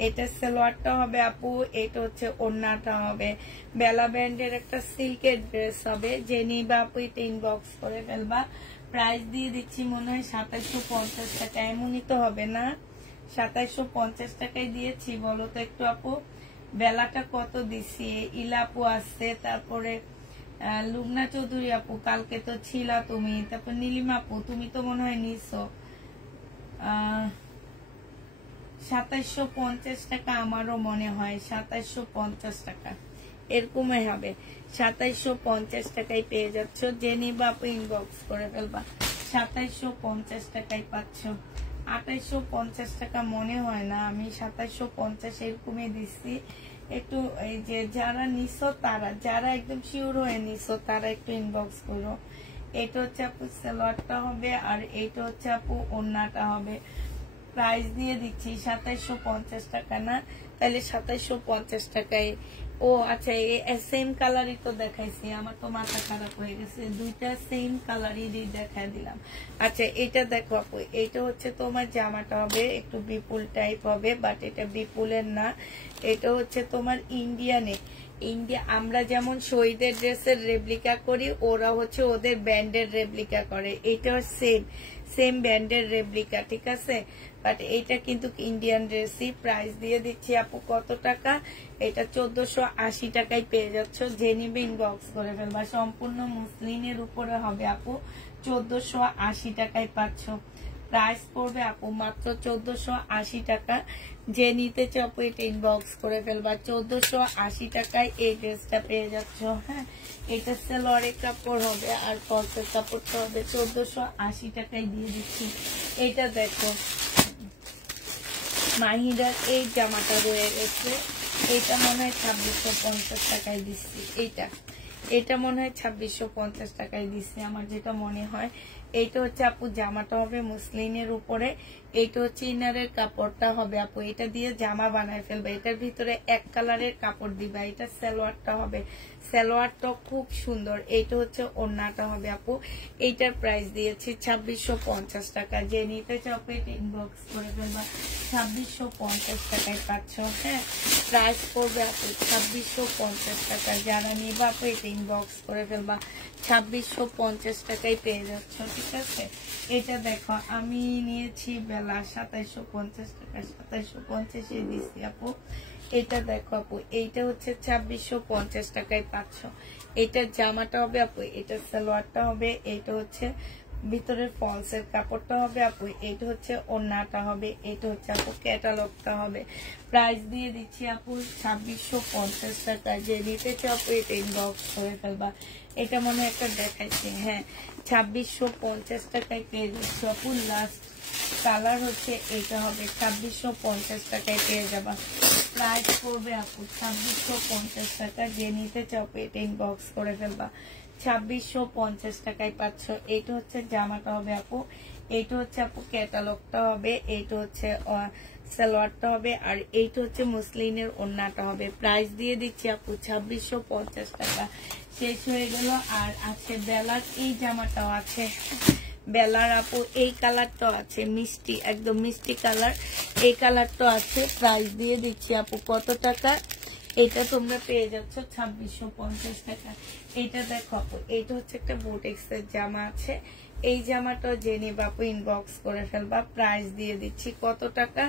এটা সালোয়ারটা হবে আপু, এটা হচ্ছে ওড়নাটা হবে। বেলা ব্র্যান্ডের একটা সিল্কের ড্রেস হবে, যে নিবা আপু এটা ইনবক্স করে ফেলবা। প্রাইস দিয়ে দিচ্ছি মনে হয় 2750 টাকা, এমনই তো হবে না? 2750 টাকায় দিয়েছি বলো তো একটু আপু। বেলাটা কত দিছি? ইলা আপু আসছে, তারপরে লুবনা চৌধুরী আপু কালকে তো ছিলা তুমি, তারপর নীলিমা আপু তুমি তো মনে হয় নিছো। 2750 টাকা আমারও মনে হয়, 2750 টাকা এরকমই হবে। 2750 টাকায় পেয়ে যাচ্ছ, যে নিবা আপু ইনবক্স করে ফেলবা। 2750 টাকায় পাচ্ছ। 2850 টাকা মনে হয় না, আমি 2750 এরকমই দিচ্ছি। একটু এই যে যারা নিছো তারা, যারা একদম শিওর হয়ে নিছো তারা একটু ইনবক্স করো। এটা হচ্ছে আপু সালোয়ারটা হবে, আর এটা হচ্ছে আপু ওড়নাটা হবে। প্রাইস দিয়ে দিচ্ছি 2750 টাকা না, তাহলে 2750 টাকায়। ও আচ্ছা, সেম কালারই তো দেখাইছি, আমার তো মাথা খারাপ হয়ে গেছে, দুইটা সেম কালারই দেখাই দিলাম। আচ্ছা এটা দেখো আপু, এটা হচ্ছে তোমার জামাটা হবে একটু বিপুল টাইপ হবে, বাট এটা বিপুলের না, এটা হচ্ছে তোমার ইন্ডিয়ানে। ইন্ডিয়া আমরা যেমন শহীদের ড্রেসের রেপ্লিকা করি, ওরা হচ্ছে ওদের ব্যান্ডের রেপ্লিকা করে। এটা সেম ব্যান্ডের রেপ্লিকা, ঠিক আছে, বাট এইটা কিন্তু ইন্ডিয়ান ড্রেসই। প্রাইস দিয়ে দিচ্ছি আপু কত টাকা? এটা 1480 টাকায় পেয়ে যাচ্ছ, যে নিবে ইনবক্স করে ফেলবা। সম্পূর্ণ মুসলিনের উপরে হবে আপু, 1480 টাকায় পাচ্ছ। প্রাইস পড়বে আপু মাত্র 1480 টাকা, যে নিতে চাও আপু এটা ইনবক্স করে ফেলবা। 1480 টাকায় এই ড্রেসটা পেয়ে যাচ্ছ। হ্যাঁ, এটা সালোয়ারের কাপড় হবে আর কলসের কাপড়টা হবে। 1480 টাকায় দিয়ে দিচ্ছি। এটা দেখো মাহিরার এই জামাটা রয়ে গেছে, এটা মনে হয় 2650 টাকায় দিচ্ছি। এটা মনে হয় 2650 টাকায় দিচ্ছি আমার যেটা মনে হয়। এইটা হচ্ছে আপু জামাটা হবে মুসলিনের উপরে, এইটা হচ্ছে ইনারের কাপড়টা হবে আপু, এটা দিয়ে জামা বানায় ফেলবে। এটার ভিতরে এক কালারের কাপড় দিবা। এটা সালোয়ারটা হবে, সালোয়ারটা খুব সুন্দর। এইটা হচ্ছে ওড়নাটা হবে আপু। এইটার প্রাইস দিয়েছি 2650 টাকা, যে নিতে চাও এটা ইনবক্স করে ফেলবা। 2650 টাকায় পাচ্ছ। হ্যাঁ, প্রাইস পড়বে আপু 2650 টাকা, যারা নিবা আপু এটা ইনবক্স করে ফেলবা। 2650 টাকায় পেয়ে যাচ্ছ, ঠিক আছে। এটা দেখো আমি নিয়েছি বেলা 2750 টাকা, 2750 দিচ্ছি আপু। এটা দেখো আপু, এইটা হচ্ছে 2650 টাকায় পাচ্ছ। এটা জামাটা হবে আপু, এটা সালোয়ারটা হবে, এটা হচ্ছে ভিতরের ফলসের কাপড়টা হবে আপু, এটা হচ্ছে ওড়নাটা হবে, এটা হচ্ছে আপু ক্যাটালগটা হবে। প্রাইস দিয়ে দিচ্ছি আপু 2650 টাকা, যে নিতে চাও আপু এটা ইনবক্স করে ফেলবা। এটা মনে হয় একটা দেখাইছি, হ্যাঁ 2650 টাকায় পেয়ে যাচ্ছি আপু। লাস্ট কালার হচ্ছে এটা হবে, 2650 টাকায় পেয়ে যাবা। প্রাইস করবে আপু 2650 টাকা, যে নিতে চাও এটা ইনবক্স করে ফেলবা। 2650 টাকায় পাচ্ছ। এইটা হচ্ছে জামাটা হবে আপু, এইটা হচ্ছে আপু ক্যাটালগটা হবে, এইটা হচ্ছে সালোয়ারটা হবে, আর এইটা হচ্ছে মুসলিনের ওড়নাটা হবে। প্রাইস দিয়ে দিচ্ছি আপু 2650 টাকা। শেষ হয়ে গেল। আর আছে বেলার এই জামাটাও আছে, বেলার আপু এই কালারটাও আছে, মিষ্টি একদম মিষ্টি কালার, এই কালারটাও আছে। প্রাইস দিয়ে দিচ্ছি আপু কত টাকা? এটা তোমরা পেয়ে যাচ্ছ 2650 টাকা। এটা দেখো আপু, এটা হচ্ছে একটা বুটিক্সের জামা আছে, এই জামাটাও জেনে বাপু ইনবক্স করে ফেলবা। প্রাইস দিয়ে দিচ্ছি কত টাকা?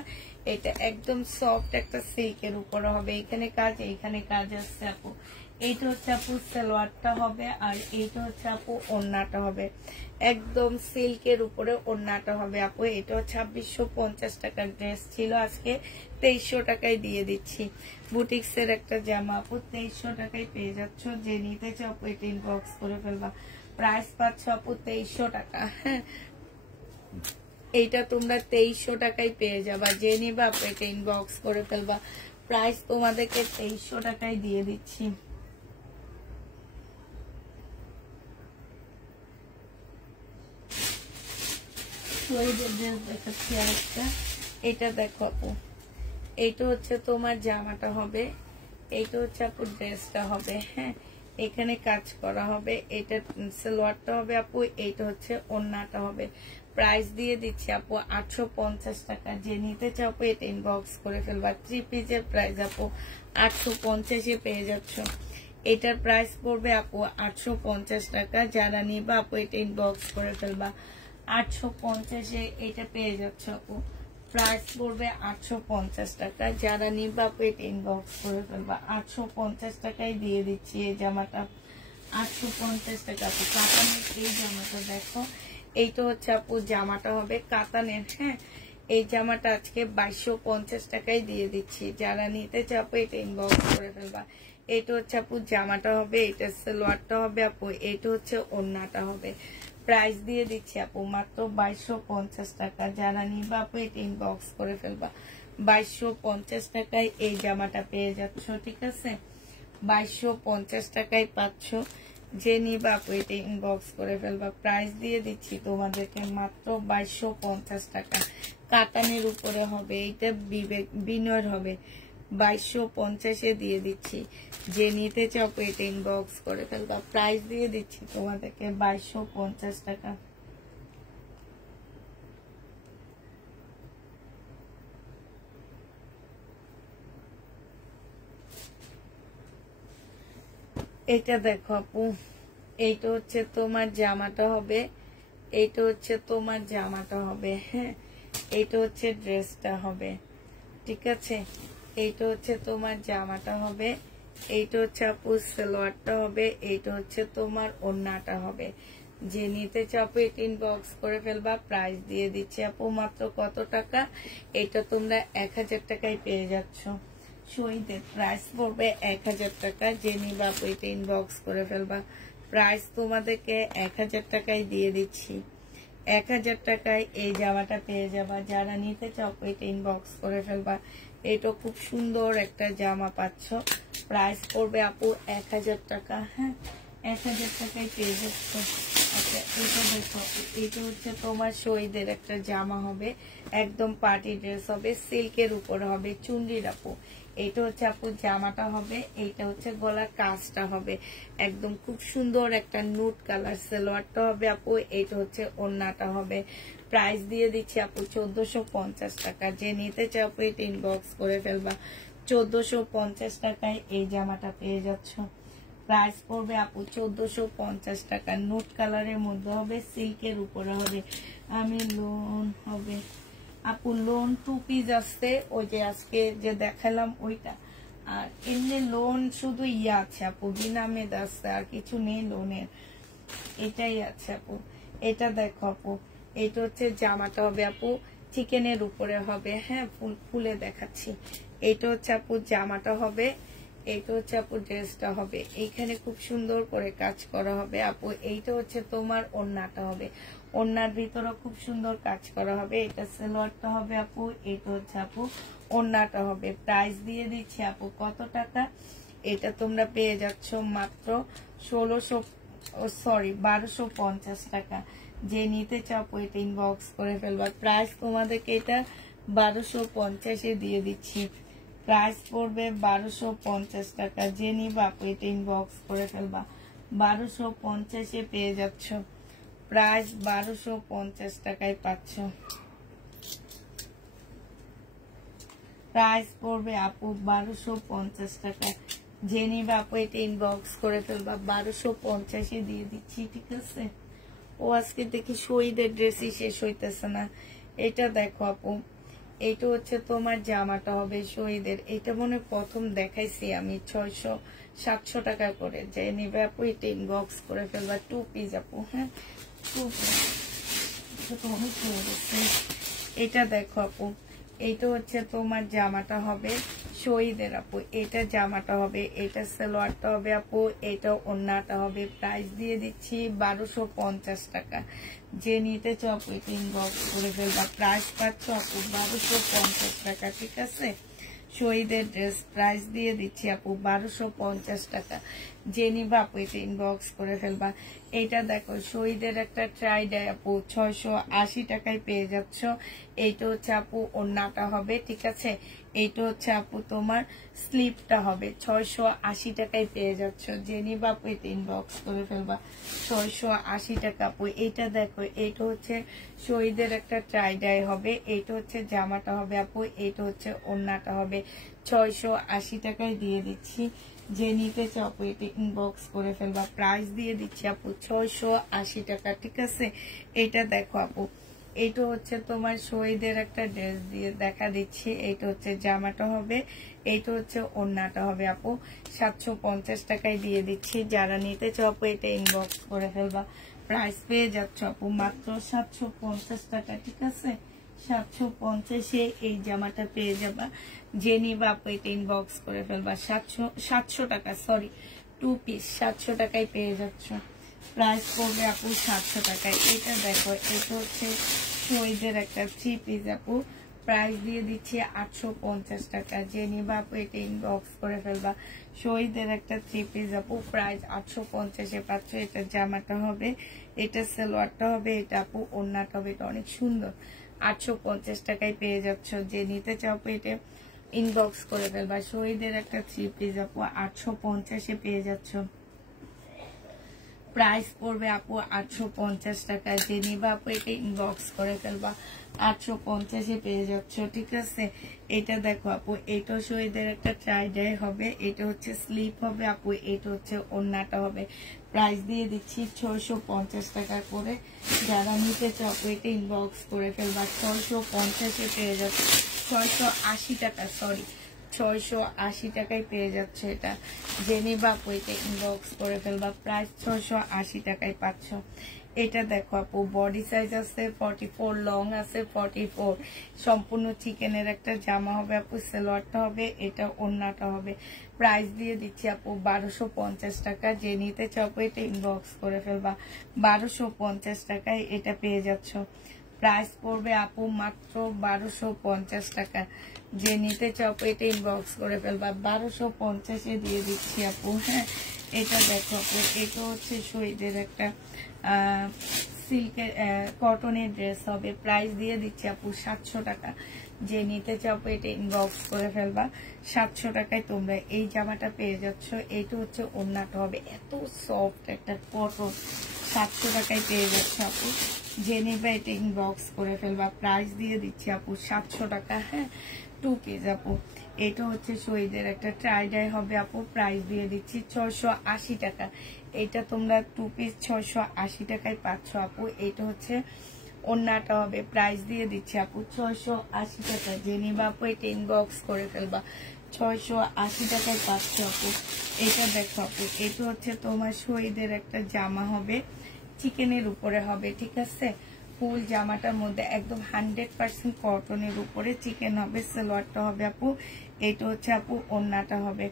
এটা একদম সফট একটা সিল্কের উপরে হবে, এখানে কাজ এইখানে কাজ আসছে আপু। এইটা হচ্ছে আপু সালোয়ারটা হবে, আর এইটা হচ্ছে আপু ওড়নাটা হবে, একদম সিল্কের উপরে ওড়নাটা হবে আপু। এটাও 2650 টাকার ড্রেস ছিল, আজকে 2300 টাকায় দিয়ে দিচ্ছি। বুটিক্সের একটা জামা আপু 2300 টাকায় পেয়ে যাচ্ছ, যে নিতে চাও আপু এটা ইনবক্স করে ফেলবা। প্রাইস পাচ্ছ আপু 2300 টাকা। হ্যাঁ, এইটা তোমরা 2300 টাকায় পেয়ে যাবা, যে নিবা আপু এটা ইনবক্স করে ফেলবা। প্রাইস তোমাদেরকে 2300 টাকায় দিয়ে দিচ্ছি। দেখাচ্ছি আরেকটা, এটা দেখো আপু, এইটা হচ্ছে তোমার জামাটা হবে, এইটা হচ্ছে আপু ড্রেসটা হবে। হ্যাঁ, এখানে কাজ করা হবে। এটা সালোয়ারটা হবে আপু, এইটা হচ্ছে ওড়নাটা হবে। প্রাইস দিয়ে দিচ্ছি আপু 850 টাকা। যে নিতে চাও আপু এটা ইনবক্স করে ফেলবা। 3 পিসের প্রাইস আপু 850 পেয়ে যাচ্ছ। এটার প্রাইস পড়বে আপু 850 টাকা। যারা নিবা আপু এটা ইনবক্স করে ফেলবা। 850 এটা পেয়ে যাচ্ছ আপু। প্রাইস পড়বে 850 টাকা। যারা নিবা আপু এটা ইনবক্স করে ফেলবা। 850 টাকায় দিয়ে দিচ্ছি এই জামাটা। 850 টাকা আপু। কাতানের এই জামাটা দেখো, এইটা হচ্ছে আপু জামাটা হবে কাতানের। হ্যাঁ, এই জামাটা আজকে 2250 টাকায় দিয়ে দিচ্ছি। যারা নিতে চাও আপু এটা ইনবক্স করে ফেলবা। এটা হচ্ছে আপু জামাটা হবে, এটা সালোয়ারটা হবে আপু, এটা হচ্ছে ওড়নাটা হবে। প্রাইস দিয়ে দিচ্ছি আপু মাত্র 2250 টাকা। যারা নিবা আপু এটা ইনবক্স করে ফেলবা। 2250 টাকায় এই জামাটা পেয়ে যাচ্ছ। ঠিক আছে, 2250 টাকায় পাচ্ছ। যে নিবা আপু এটা ইনবক্স করে ফেলবা। প্রাইস দিয়ে দিচ্ছি তোমাদেরকে মাত্র 2250 টাকা। কাতানের উপরে হবে, এটা বিনয়ের হবে। 2250 দিয়ে দিচ্ছি। যে নিতে চাও এটা ইনবক্স করে ফেলবা। প্রাইস দিয়ে দিচ্ছি তোমাদেরকে 2250 টাকা। এটা দেখো আপু, এইটা হচ্ছে তোমার জামাটা হবে, এইটা হচ্ছে তোমার জামাটা হবে। হ্যাঁ, এইটা হচ্ছে ড্রেসটা হবে। ঠিক আছে, এইটা হচ্ছে তোমার জামাটা হবে, এইটা হচ্ছে আপু সালোয়ারটা হবে, এইটা হচ্ছে তোমার ওড়নাটা হবে। যে নিতে চাও আপু এটা ইনবক্স করে ফেলবা। প্রাইস দিয়ে দিচ্ছি আপু মাত্র কত টাকা? এটা তোমরা 1000 টাকায় পেয়ে যাচ্ছ। শহীদের প্রাইস পড়বে 1000 টাকা। যে নিবা আপু এটা ইনবক্স করে ফেলবা। প্রাইস তোমাদেরকে 1000 টাকায় দিয়ে দিচ্ছি। 1000 টাকায় এই জামাটা পেয়ে যাবা। যারা নিতে চাও এটা ইনবক্স করে ফেলবা। এটা খুব সুন্দর একটা জামা পাচ্ছ। প্রাইস পড়বে আপু 1000 টাকা। হ্যাঁ, 1000 টাকায় পেয়ে যাচ্ছ। আচ্ছা, এটা দেখো, এটা হচ্ছে তোমার শহীদের একটা জামা হবে, একদম পার্টি ড্রেস হবে, সিল্কের উপর হবে, চুনরির আপু। এটা হচ্ছে আপু জামাটা হবে, এইটা হচ্ছে গলার কাজটা হবে, একদম খুব সুন্দর একটা নুট কালার। সালোয়ারটা হবে আপু, এইটা হচ্ছে ওড়নাটা হবে। প্রাইস দিয়ে দিচ্ছি আপু 1450 টাকা। যে নিতে চাও আপু এটা ইনবক্স করে ফেলবা। 1450 টাকায় এই জামাটা পেয়ে যাচ্ছ। প্রাইস পড়বে আপু 1450 টাকা। নুট কালারের মধ্যে হবে, সিল্কের উপরে হবে। আমি লোন হবে আপু, লোন 2 পিস আসছে, ওই যে আজকে যে দেখালাম ওইটা। আর এমনি লোন শুধু ইয়ে আছে আপু, বিনামেদ আছে, আর কিছু নেই লোনের। এটাই আছে আপু। এটা দেখো আপু, এটা হচ্ছে জামাটা হবে আপু, চিকেনের উপরে হবে। হ্যাঁ, ফুলে দেখাচ্ছি। এইটা হচ্ছে আপু জামাটা হবে, এইটা হচ্ছে আপু ড্রেসটা হবে। এইখানে খুব সুন্দর করে কাজ করা হবে আপু। এইটা হচ্ছে তোমার ওড়নাটা হবে, ওড়নার ভিতরে খুব সুন্দর কাজ করা হবে। এটা সালোয়ারটা হবে আপু, এইটা হচ্ছে আপু ওড়নাটা হবে। প্রাইস দিয়ে দিচ্ছি আপু কত টাকা? এটা তোমরা পেয়ে যাচ্ছ মাত্র 1250 টাকা। যে নিতে চাও এটা ইনবক্স করে ফেলবা। প্রাইস তোমাদেরকে এটা 1250 দিয়ে দিচ্ছি। প্রাইস পড়বে 1250 টাকা। যে নিবা এটা ইনবক্স করে ফেলবা। 1250 পেয়ে যাচ্ছ। প্রাইস 1250 টাকায় পাচ্ছ। প্রাইস পড়বে আপু 1250 টাকা। যে নিবা আপু এটা ইনবক্স করে ফেলবা। 1250 দিয়ে দিচ্ছি। ঠিক আছে, ও আজকে দেখি শহীদের ড্রেসই শেষ হইতেছে না। এটা দেখো আপু, এইটা হচ্ছে তোমার জামাটা হবে শহীদের। এটা মনে প্রথম দেখাইছি আমি 600-700 টাকা করে। যে নিবে আপু এটা ইনবক্স করে ফেলবা। 2 পিস আপু। হ্যাঁ, 2 পিস। এটা দেখো আপু, এইটা হচ্ছে তোমার জামাটা হবে শহীদের আপু। এটা জামাটা হবে, এটা সালোয়ারটা হবে আপু, এটা ওড়নাটা হবে। প্রাইস দিয়ে দিচ্ছি 1250 টাকা। যে নিতে চাও আপু এটা ইনবক্স করে ফেলবা। প্রাইস পাচ্ছ আপু 1250 টাকা। ঠিক আছে, শহীদের ড্রেস প্রাইস দিয়ে দিচ্ছি আপু 1250 টাকা। যে নিবা আপু এটা ইনবক্স করে ফেলবা। এইটা দেখো শহীদের একটা ট্রাই ডাই আপু 680 টাকায় পেয়ে যাচ্ছ। এইটা হচ্ছে আপু ওড়নাটা হবে, ঠিক আছে। এইটা হচ্ছে আপু তোমার স্লিপটা হবে, 680 টাকায় পেয়ে যাচ্ছ। যে নিবা আপু এটা ইনবক্স করে ফেলবা, 680 টাকা আপু। এইটা দেখো এইটা হচ্ছে শহীদের একটা ট্রাই ডাই হবে, এইটা হচ্ছে জামাটা হবে আপু, এইটা হচ্ছে ওড়নাটা হবে, 680 টাকায় দিয়ে দিচ্ছি। যে নিতে চাও আপু এটা ইনবক্স করে ফেলবা। প্রাইস দিয়ে দিচ্ছি আপু 680 টাকা, ঠিক আছে। এটা দেখো আপু এইটা হচ্ছে তোমার শহীদের একটা ড্রেস দিয়ে দেখা দিচ্ছি। এইটা হচ্ছে জামাটা হবে, এইটা হচ্ছে ওড়নাটা হবে আপু, 750 টাকায় দিয়ে দিচ্ছি। যারা নিতে চাও আপু এটা ইনবক্স করে ফেলবা। প্রাইস পেয়ে যাচ্ছ আপু মাত্র 750 টাকা, ঠিক আছে। 750-এ এই জামাটা পেয়ে যাবা। যে নিবা আপু এটা ইনবক্স করে ফেলবা। 700 টাকা, সরি 2 পিস 700 টাকায় পেয়ে যাচ্ছ। প্রাইস পড়বে আপু 700 টাকায়। এটা দেখো এটা হচ্ছে শহীদের একটা 3 পিস আপু, প্রাইস দিয়ে দিচ্ছি 850 টাকা। যে নিবা আপু এটা ইনবক্স করে ফেলবা। শহীদের একটা 3 পিস আপু, প্রাইস 850-এ পাচ্ছ। এটা জামাটা হবে, এটা সালোয়ারটা হবে, এটা আপু ওড়নাটা হবে। এটা অনেক সুন্দর, 850 টাকায় পেয়ে যাচ্ছ। যে নিতে চাও আপু এটা ইনবক্স করে ফেলবা। শহীদের একটা 3 পিস আপু 850-এ পেয়ে যাচ্ছ। প্রাইস পড়বে আপু 850 টাকা। যে নিবা আপু এটা ইনবক্স করে ফেলবা। 850-এ পেয়ে যাচ্ছ, ঠিক আছে। এটা দেখো আপু এটা শহীদের একটা ট্রাই ডাই হবে, এটা হচ্ছে স্লিপ হবে আপু, এটা হচ্ছে ওড়নাটা হবে। প্রাইস দিয়ে দিচ্ছি 650 টাকা করে। যারা নিতে চাও আপু এটা ইনবক্স করে ফেলবা। 650-এ পেয়ে যাচ্ছে, 680 টাকা, সরি 680 টাকায় পেয়ে যাচ্ছে এটা। যে নিবা আপু এটা ইনবক্স করে ফেলবা। প্রাইস 680 টাকায় পাচ্ছ। এটা দেখো আপু বডি সাইজ আছে 44, লং আছে 44, সম্পূর্ণ চিকেনের একটা জামা হবে আপু, সালোয়ারটা হবে, এটা ওড়নাটা হবে। প্রাইস দিয়ে দিচ্ছি আপু 1250 টাকা। যে নিতে চাও আপু এটা ইনবক্স করে ফেলবা। 1250 টাকায় এটা পেয়ে যাচ্ছ। প্রাইস পড়বে আপু মাত্র 1250 টাকা। যে নিতে চাও আপু এটা ইনবক্স করে ফেলবা। 1250-এ দিয়ে দিচ্ছি আপু, হ্যাঁ। এটা দেখো আপু এটা হচ্ছে শহীদের একটা সিল্কের কটনের ড্রেস হবে, প্রাইস দিয়ে দিচ্ছি আপু 700 টাকা। যে নিতে চাও আপু এটা ইনবক্স করে ফেলবা। 700 টাকায় তোমরা এই জামাটা পেয়ে যাচ্ছ। এইটা হচ্ছে ওড়নাটা হবে, এত সফট একটা কটন, 700 টাকায় পেয়ে যাচ্ছে আপু। যে নিবা এটা ইনবক্স করে ফেলবা। প্রাইস দিয়ে দিচ্ছি আপু 700 টাকা, হ্যাঁ। 2 পিস আপু। এটা হচ্ছে শহীদের একটা ট্রাই ডাই হবে আপু, প্রাইস দিয়ে দিচ্ছি 680 টাকা। এটা তোমরা 2 পিস 680 টাকায় পাচ্ছ আপু। এটা হচ্ছে ওড়নাটা হবে, প্রাইস দিয়ে দিচ্ছি আপু 680 টাকা। যে নিবা আপু এটা ইনবক্স করে ফেলবা। 680 টাকায় পাচ্ছ আপু। এটা দেখো আপু এটা হচ্ছে তোমার শহীদের একটা জামা হবে, চিকেনের উপরে হবে, ঠিক আছে। ফুল জামাটার মধ্যে একদম 100% কটনের উপরে চিকেন হবে, সালোয়ারটা হবে আপু, এটা হচ্ছে আপু ওড়নাটা হবে।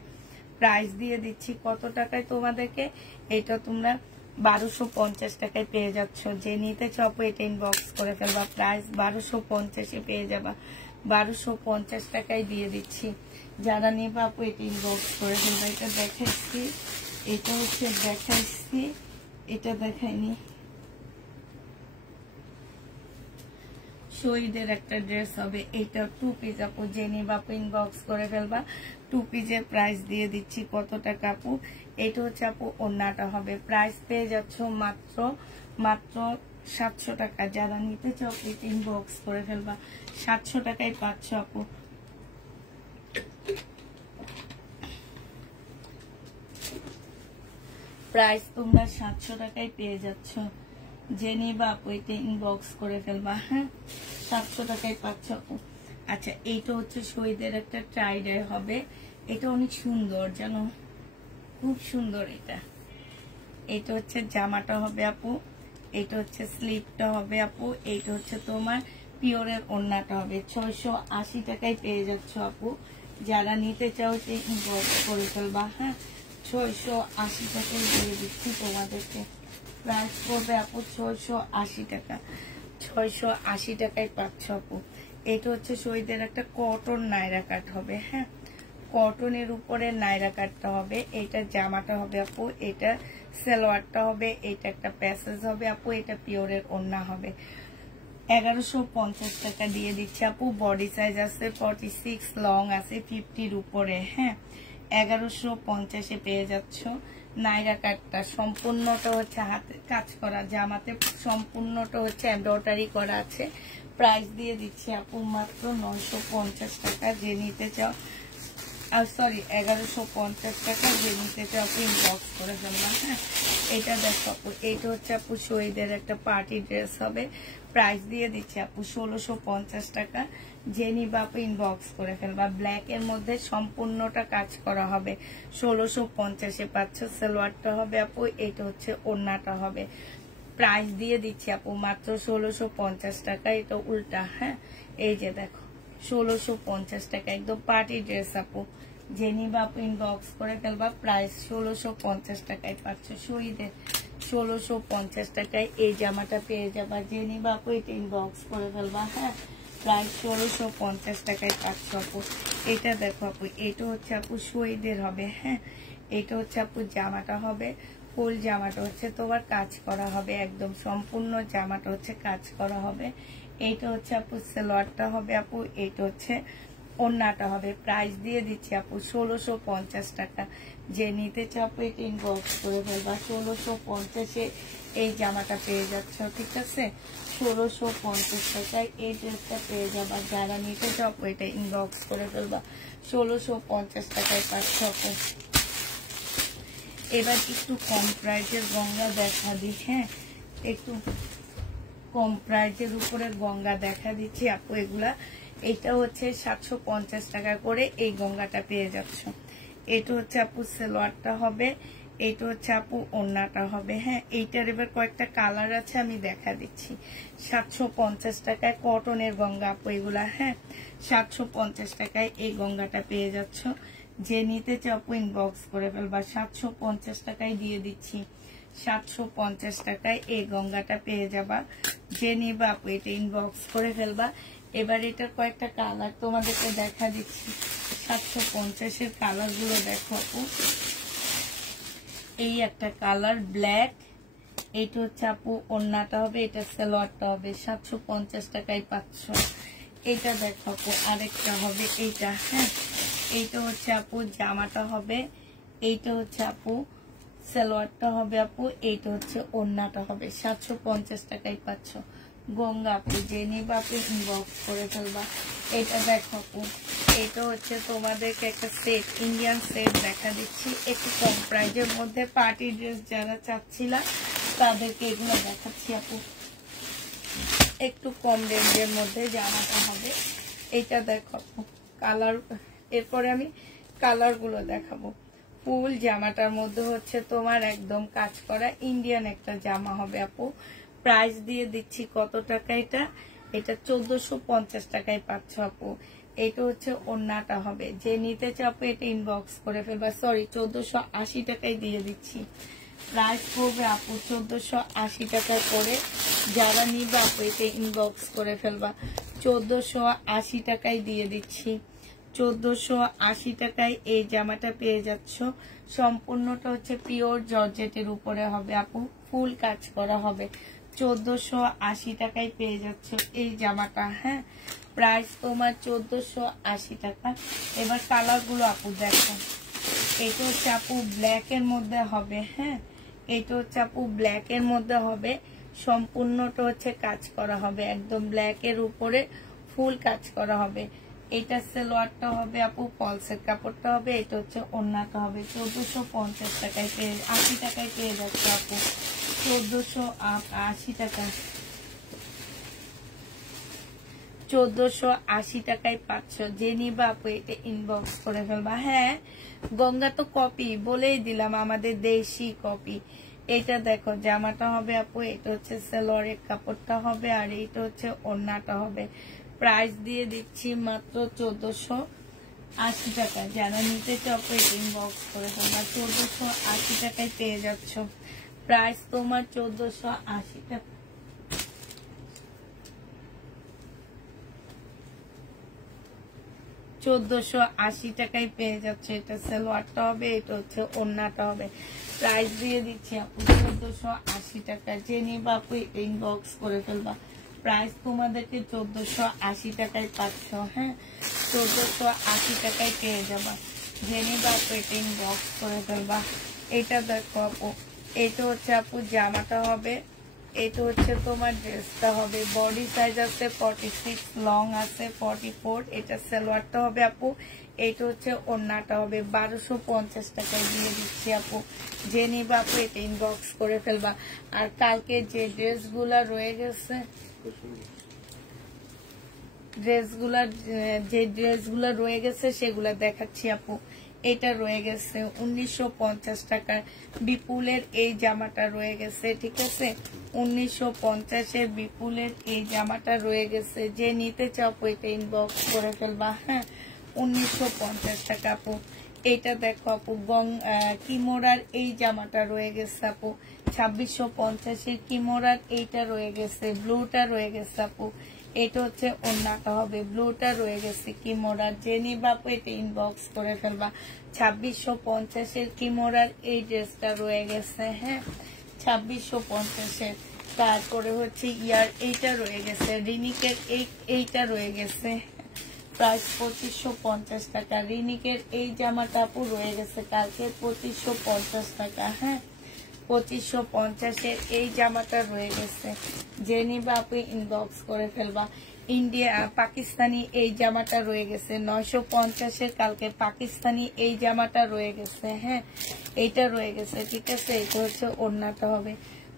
প্রাইস দিয়ে দিচ্ছি কত টাকায় তোমাদেরকে, এটা তোমরা 1250 টাকায় পেয়ে যাচ্ছ। যে নিতে চাও আপু এটা ইনবক্স করে ফেলবা। প্রাইস 1250-এ পেয়ে যাবা। 1250 টাকায় দিয়ে দিচ্ছি। যারা নেবা আপু এটা ইনবক্স করে ফেলবা। এটা দেখাইছি, এটা হচ্ছে দেখাইছি, এটা দেখাইনি। শহীদের একটা ড্রেস হবে, এটা 2 পিস আপু। যে নিবা আপু ইনবক্স করে ফেলবা। 2 পিসের প্রাইস দিয়ে দিচ্ছি কত টাকা আপু, এটা হচ্ছে আপু ওড়নাটা হবে। প্রাইস পেয়ে যাচ্ছ মাত্র 700 টাকা। যারা নিতে চাও এটা ইনবক্স করে ফেলবা। 700 টাকায় পাচ্ছ আপু। প্রাইস তোমরা 700 টাকায় পেয়ে যাচ্ছ। যে নিবা আপু এটা ইনবক্স করে ফেলবা, হ্যাঁ। 700 টাকায় পাচ্ছ আপু। আচ্ছা এইটা হচ্ছে শহীদের একটা ট্রাই ডাই হবে, এটা অনেক সুন্দর, জানো খুব সুন্দর। এটা হচ্ছে জামাটা হবে আপু, এটা হচ্ছে স্লিপটা হবে আপু, এইটা হচ্ছে তোমার পিওরের ওড়নাটা হবে। 680 টাকায় পেয়ে যাচ্ছ আপু। যারা নিতে চাও যে ইনবক্স করে ফেলবা, হ্যাঁ। 680 টাকায় দিয়ে দিচ্ছি তোমাদেরকে। প্রাইস পড়বে আপু 680 টাকা। 680 টাকায় পাচ্ছ আপু। এটা হচ্ছে শহীদের একটা কটন নাইরা কাট হবে, হ্যাঁ। কটনের উপরে নাইরা কাটটা হবে, এটা জামাটা হবে আপু, এটা সালোয়ারটা হবে, এটা একটা প্যাসেজ হবে আপু, এটা পিওরের ওড়না হবে। 1150 টাকা দিয়ে দিচ্ছে আপু। বডি সাইজ আছে 46, লং আছে 50-র উপরে। হ্যাঁ, 1150-এ পেয়ে যাচ্ছ। নাইরা কাটটা সম্পূর্ণটা হচ্ছে হাতে কাজ করা, জামাতে সম্পূর্ণটা হচ্ছে এমব্রয়ডারি করা আছে। প্রাইস দিয়ে দিচ্ছি আপু মাত্র 950 টাকা। যে নিতে চাও, সরি 1150 টাকা। যে নিতে চাও আপু ইনবক্স করে ফেললাম। হ্যাঁ, এটা দেখো আপু, এইটা হচ্ছে আপু শহীদের একটা পার্টি ড্রেস হবে। প্রাইস দিয়ে দিচ্ছি আপু 1650 টাকা। যে নিবা আপু ইনবক্স করে ফেলবা। ব্ল্যাক এর মধ্যে সম্পূর্ণটা কাজ করা হবে। 1650-এ পাচ্ছ। সালোয়ারটা হবে আপু, এটা হচ্ছে ওড়নাটা হবে। প্রাইস দিয়ে দিচ্ছি আপু মাত্র 1650 টাকা। এটা উল্টা। হ্যাঁ, এই যে দেখো 1650 টাকা, একদম পার্টি ড্রেস আপু। যে নিবা আপু ইনবক্স করে ফেলবা। প্রাইস 1650 টাকায় পাচ্ছ। শহীদের 1650 টাকায় এই জামাটা পেয়ে যাবা। যে নিবা আপু এটা ইনবক্স করে ফেলবা। হ্যাঁ, প্রাইস 1650 টাকায় পাচ্ছ আপু। এটা দেখো আপু, এটা হচ্ছে আপু শহীদের হবে। হ্যাঁ, এটা হচ্ছে আপু জামাটা হবে, ফুল জামাটা হচ্ছে তোমার কাজ করা হবে, একদম সম্পূর্ণ জামাটা হচ্ছে কাজ করা হবে। এইটা হচ্ছে আপু সালোয়ারটা হবে আপু, এইটা হচ্ছে ওড়নাটা হবে। প্রাইস দিয়ে দিচ্ছি আপু 1650 টাকা। যে নিতে চাও আপু এটা ইনবক্স করে ফেলবা। 1650-এ এই জামাটা পেয়ে যাচ্ছ, ঠিক আছে? 1650 টাকায় এই ড্রেসটা পেয়ে যাবা। যারা নিতে চাও আপু এটা ইনবক্স করে ফেলবা। 1650 টাকায় পাচ্ছ আপু। এবার একটু কম প্রাইজের গঙ্গা দেখা দিই। হ্যাঁ, একটু কম প্রাইজের উপরে গঙ্গা দেখা দিচ্ছি আপু। এগুলা এটা হচ্ছে 750 টাকা করে এই গঙ্গাটা পেয়ে যাচ্ছ। এটা হচ্ছে আপু সালোয়ারটা হবে, এইটা হচ্ছে আপু ওড়নাটা হবে। হ্যাঁ, এইটার এবার কয়েকটা কালার আছে, আমি দেখা দিচ্ছি। 750 টাকায় কটনের গঙ্গা আপু এগুলা। হ্যাঁ, 750 টাকায় এই গঙ্গাটা পেয়ে যাচ্ছ। যে নিতে চাও আপু ইনবক্স করে ফেলবা। 750 টাকায় দিয়ে দিচ্ছি। 750 টাকায় এই গঙ্গাটা পেয়ে যাবা। যে নিবা আপু এটা ইনবক্স করে ফেলবা। এবার এটার কয়েকটা কালার তোমাদেরকে দেখা দিচ্ছি। 750-এর কালার গুলো দেখো আপু। এই একটা কালার ব্ল্যাক, এইটা হচ্ছে আপু ওড়নাটা হবে, এটা সালোয়ারটা হবে। 750 টাকায় পাচ্ছ। এটা দেখো আপু আরেকটা হবে এইটা। হ্যাঁ, এইটা হচ্ছে আপু জামাটা হবে, এইটা হচ্ছে আপু সালোয়ারটা হবে আপু, এইটা হচ্ছে ওড়নাটা হবে। 750 টাকায় পাচ্ছ। গঙ্গা আপু যে নিবা আপু ইনবক্স করে ফেলবা। এটা দেখো আপু, এটা হচ্ছে তোমাদেরকে একটা সেট, ইন্ডিয়ান সেট দেখা দিচ্ছি। একটু কম প্রাইজের মধ্যে পার্টি ড্রেস যারা চাচ্ছিলা তাদেরকে এগুলো দেখাচ্ছি আপু। একটু কম রেঞ্জের মধ্যে জামাটা হবে। এটা দেখো আপু কালার। এরপরে আমি কালার গুলো দেখাবো। ফুল জামাটার মধ্যে হচ্ছে তোমার একদম কাজ করা ইন্ডিয়ান একটা জামা হবে আপু। প্রাইস দিয়ে দিচ্ছি কত টাকা? এটা 1450 টাকায় পাচ্ছ আপু। এটা হচ্ছে ওড়নাটা হবে। যে নিতে চাপো এটা ইনবক্স করে ফেলবা। সরি, 1480 টাকায় দিয়ে দিচ্ছি। প্রাইস পড়বে আপু 1480 টাকা করে। যারা নিবে আপু এটা ইনবক্স করে ফেলবা। 1480 টাকায় দিয়ে দিচ্ছি। 1480 টাকায় এই জামাটা পেয়ে যাচ্ছ। সম্পূর্ণটা হচ্ছে পিওর জর্জেটের উপরে হবে আপু, ফুল কাজ করা হবে। 1480 টাকায় পেয়ে যাচ্ছ এই জামাটা। হ্যাঁ, প্রাইস তোমার 1480 টাকা। এবার কালার গুলো আপু দেখো। এটা হচ্ছে আপু ব্ল্যাক এর মধ্যে হবে। হ্যাঁ, এটা হচ্ছে আপু ব্ল্যাক এর মধ্যে হবে। সম্পূর্ণটা হচ্ছে কাজ করা হবে, একদম ব্ল্যাক এর উপরে ফুল কাজ করা হবে। এটা সালোয়ারটা হবে আপু, ফলসের কাপড়টা হবে, এটা হচ্ছে ওড়নাটা হবে। 1450 টাকায় পেয়ে 80 টাকায় পেয়ে যাচ্ছে আপু। 1480 টাকা, 1480 টাকায় পাচ্ছ। যে নিবা আপু এটা ইনবক্স করে ফেলবা। হ্যাঁ, গঙ্গা তো কপি বলেই দিলাম, আমাদের দেশি কপি। এটা দেখো জামাটা হবে আপু, এটা হচ্ছে সালোয়ারের কাপড়টা হবে, আর এটা হচ্ছে ওড়নাটা হবে। প্রাইস দিয়ে দিচ্ছি মাত্র 1480 টাকা। যারা নিতে চাও আপু এটা ইনবক্স করে ফেলবা। 1480 টাকায় পেয়ে যাচ্ছ। প্রাইস তোমার 1480 টাকা। 1480 টাকায় পেয়ে যাচ্ছে। এটা সালোয়ারটা হবে, এটা হচ্ছে ওড়নাটা হবে। প্রাইস দিয়ে দিচ্ছি আপু 1480 টাকা। যে নিবা আপু ইনবক্স করে ফেলবা। প্রাইস তোমাদেরকে 1480 টাকায় পাচ্ছ। হ্যাঁ, 1480 টাকায় পেয়ে যাবা। যে নিবা আপু এটা ইনবক্স করে ফেলবা। এটা দেখো আপু, এটা হচ্ছে আপু জামাটা হবে, এটা হচ্ছে তোমার ড্রেসটা হবে। বডি সাইজ আছে 46, লং আছে 44। এটা সালোয়ারটা হবে আপু, এটা হচ্ছে ওড়নাটা হবে। 1250 টাকায় দিয়ে দিচ্ছি আপু। যে নিবা আপু এটা ইনবক্স করে ফেলবা। আর কালকে যে ড্রেসগুলা রয়ে গেছে, যে ড্রেসগুলা রয়ে গেছে সেগুলা দেখাচ্ছি আপু। এটা রয়ে গেছে 1950 টাকার বিপুলের এই জামাটা রয়ে গেছে, ঠিক আছে। 1950-এর বিপুলের এই জামাটা রয়ে গেছে। যে নিতে চাও এটা ইনবক্স করে ফেলবা। হ্যাঁ, 1950 টাকা আপু। এটা দেখো আপু কিমোরার এই জামাটা রয়ে গেছে আপু। 2650-এর কিমোরার এইটা রয়ে গেছে, ব্লুটা রয়ে গেছে আপু। এটা হচ্ছে ওড়নাটা হবে, ব্লুটা রয়ে গেছে কিমোরার। যে নিবা আপু এটা ইনবক্স করে ফেলবা। 2650-এর কিমোরার এই ড্রেসটা রয়ে গেছে। হ্যাঁ, 2650-এর। তারপরে হচ্ছে এইটা রয়ে গেছে, রিনিকের এইটা রয়ে গেছে। প্রাইস 2550 টাকা। রিনিকের এই জামাটা আপু রয়ে গেছে কালকে 2550 টাকা। হ্যাঁ, 2550-এর এই জামাটা রয়ে গেছে। যে নিবা আপু ইনবক্স করে ফেলবা। পাকিস্তানি এই জামাটা রয়ে গেছে 950-এর। কালকে পাকিস্তানি এই জামাটা রয়ে গেছে। হ্যাঁ, এইটা রয়ে গেছে, ঠিক আছে। এটা হচ্ছে ওড়নাটা হবে।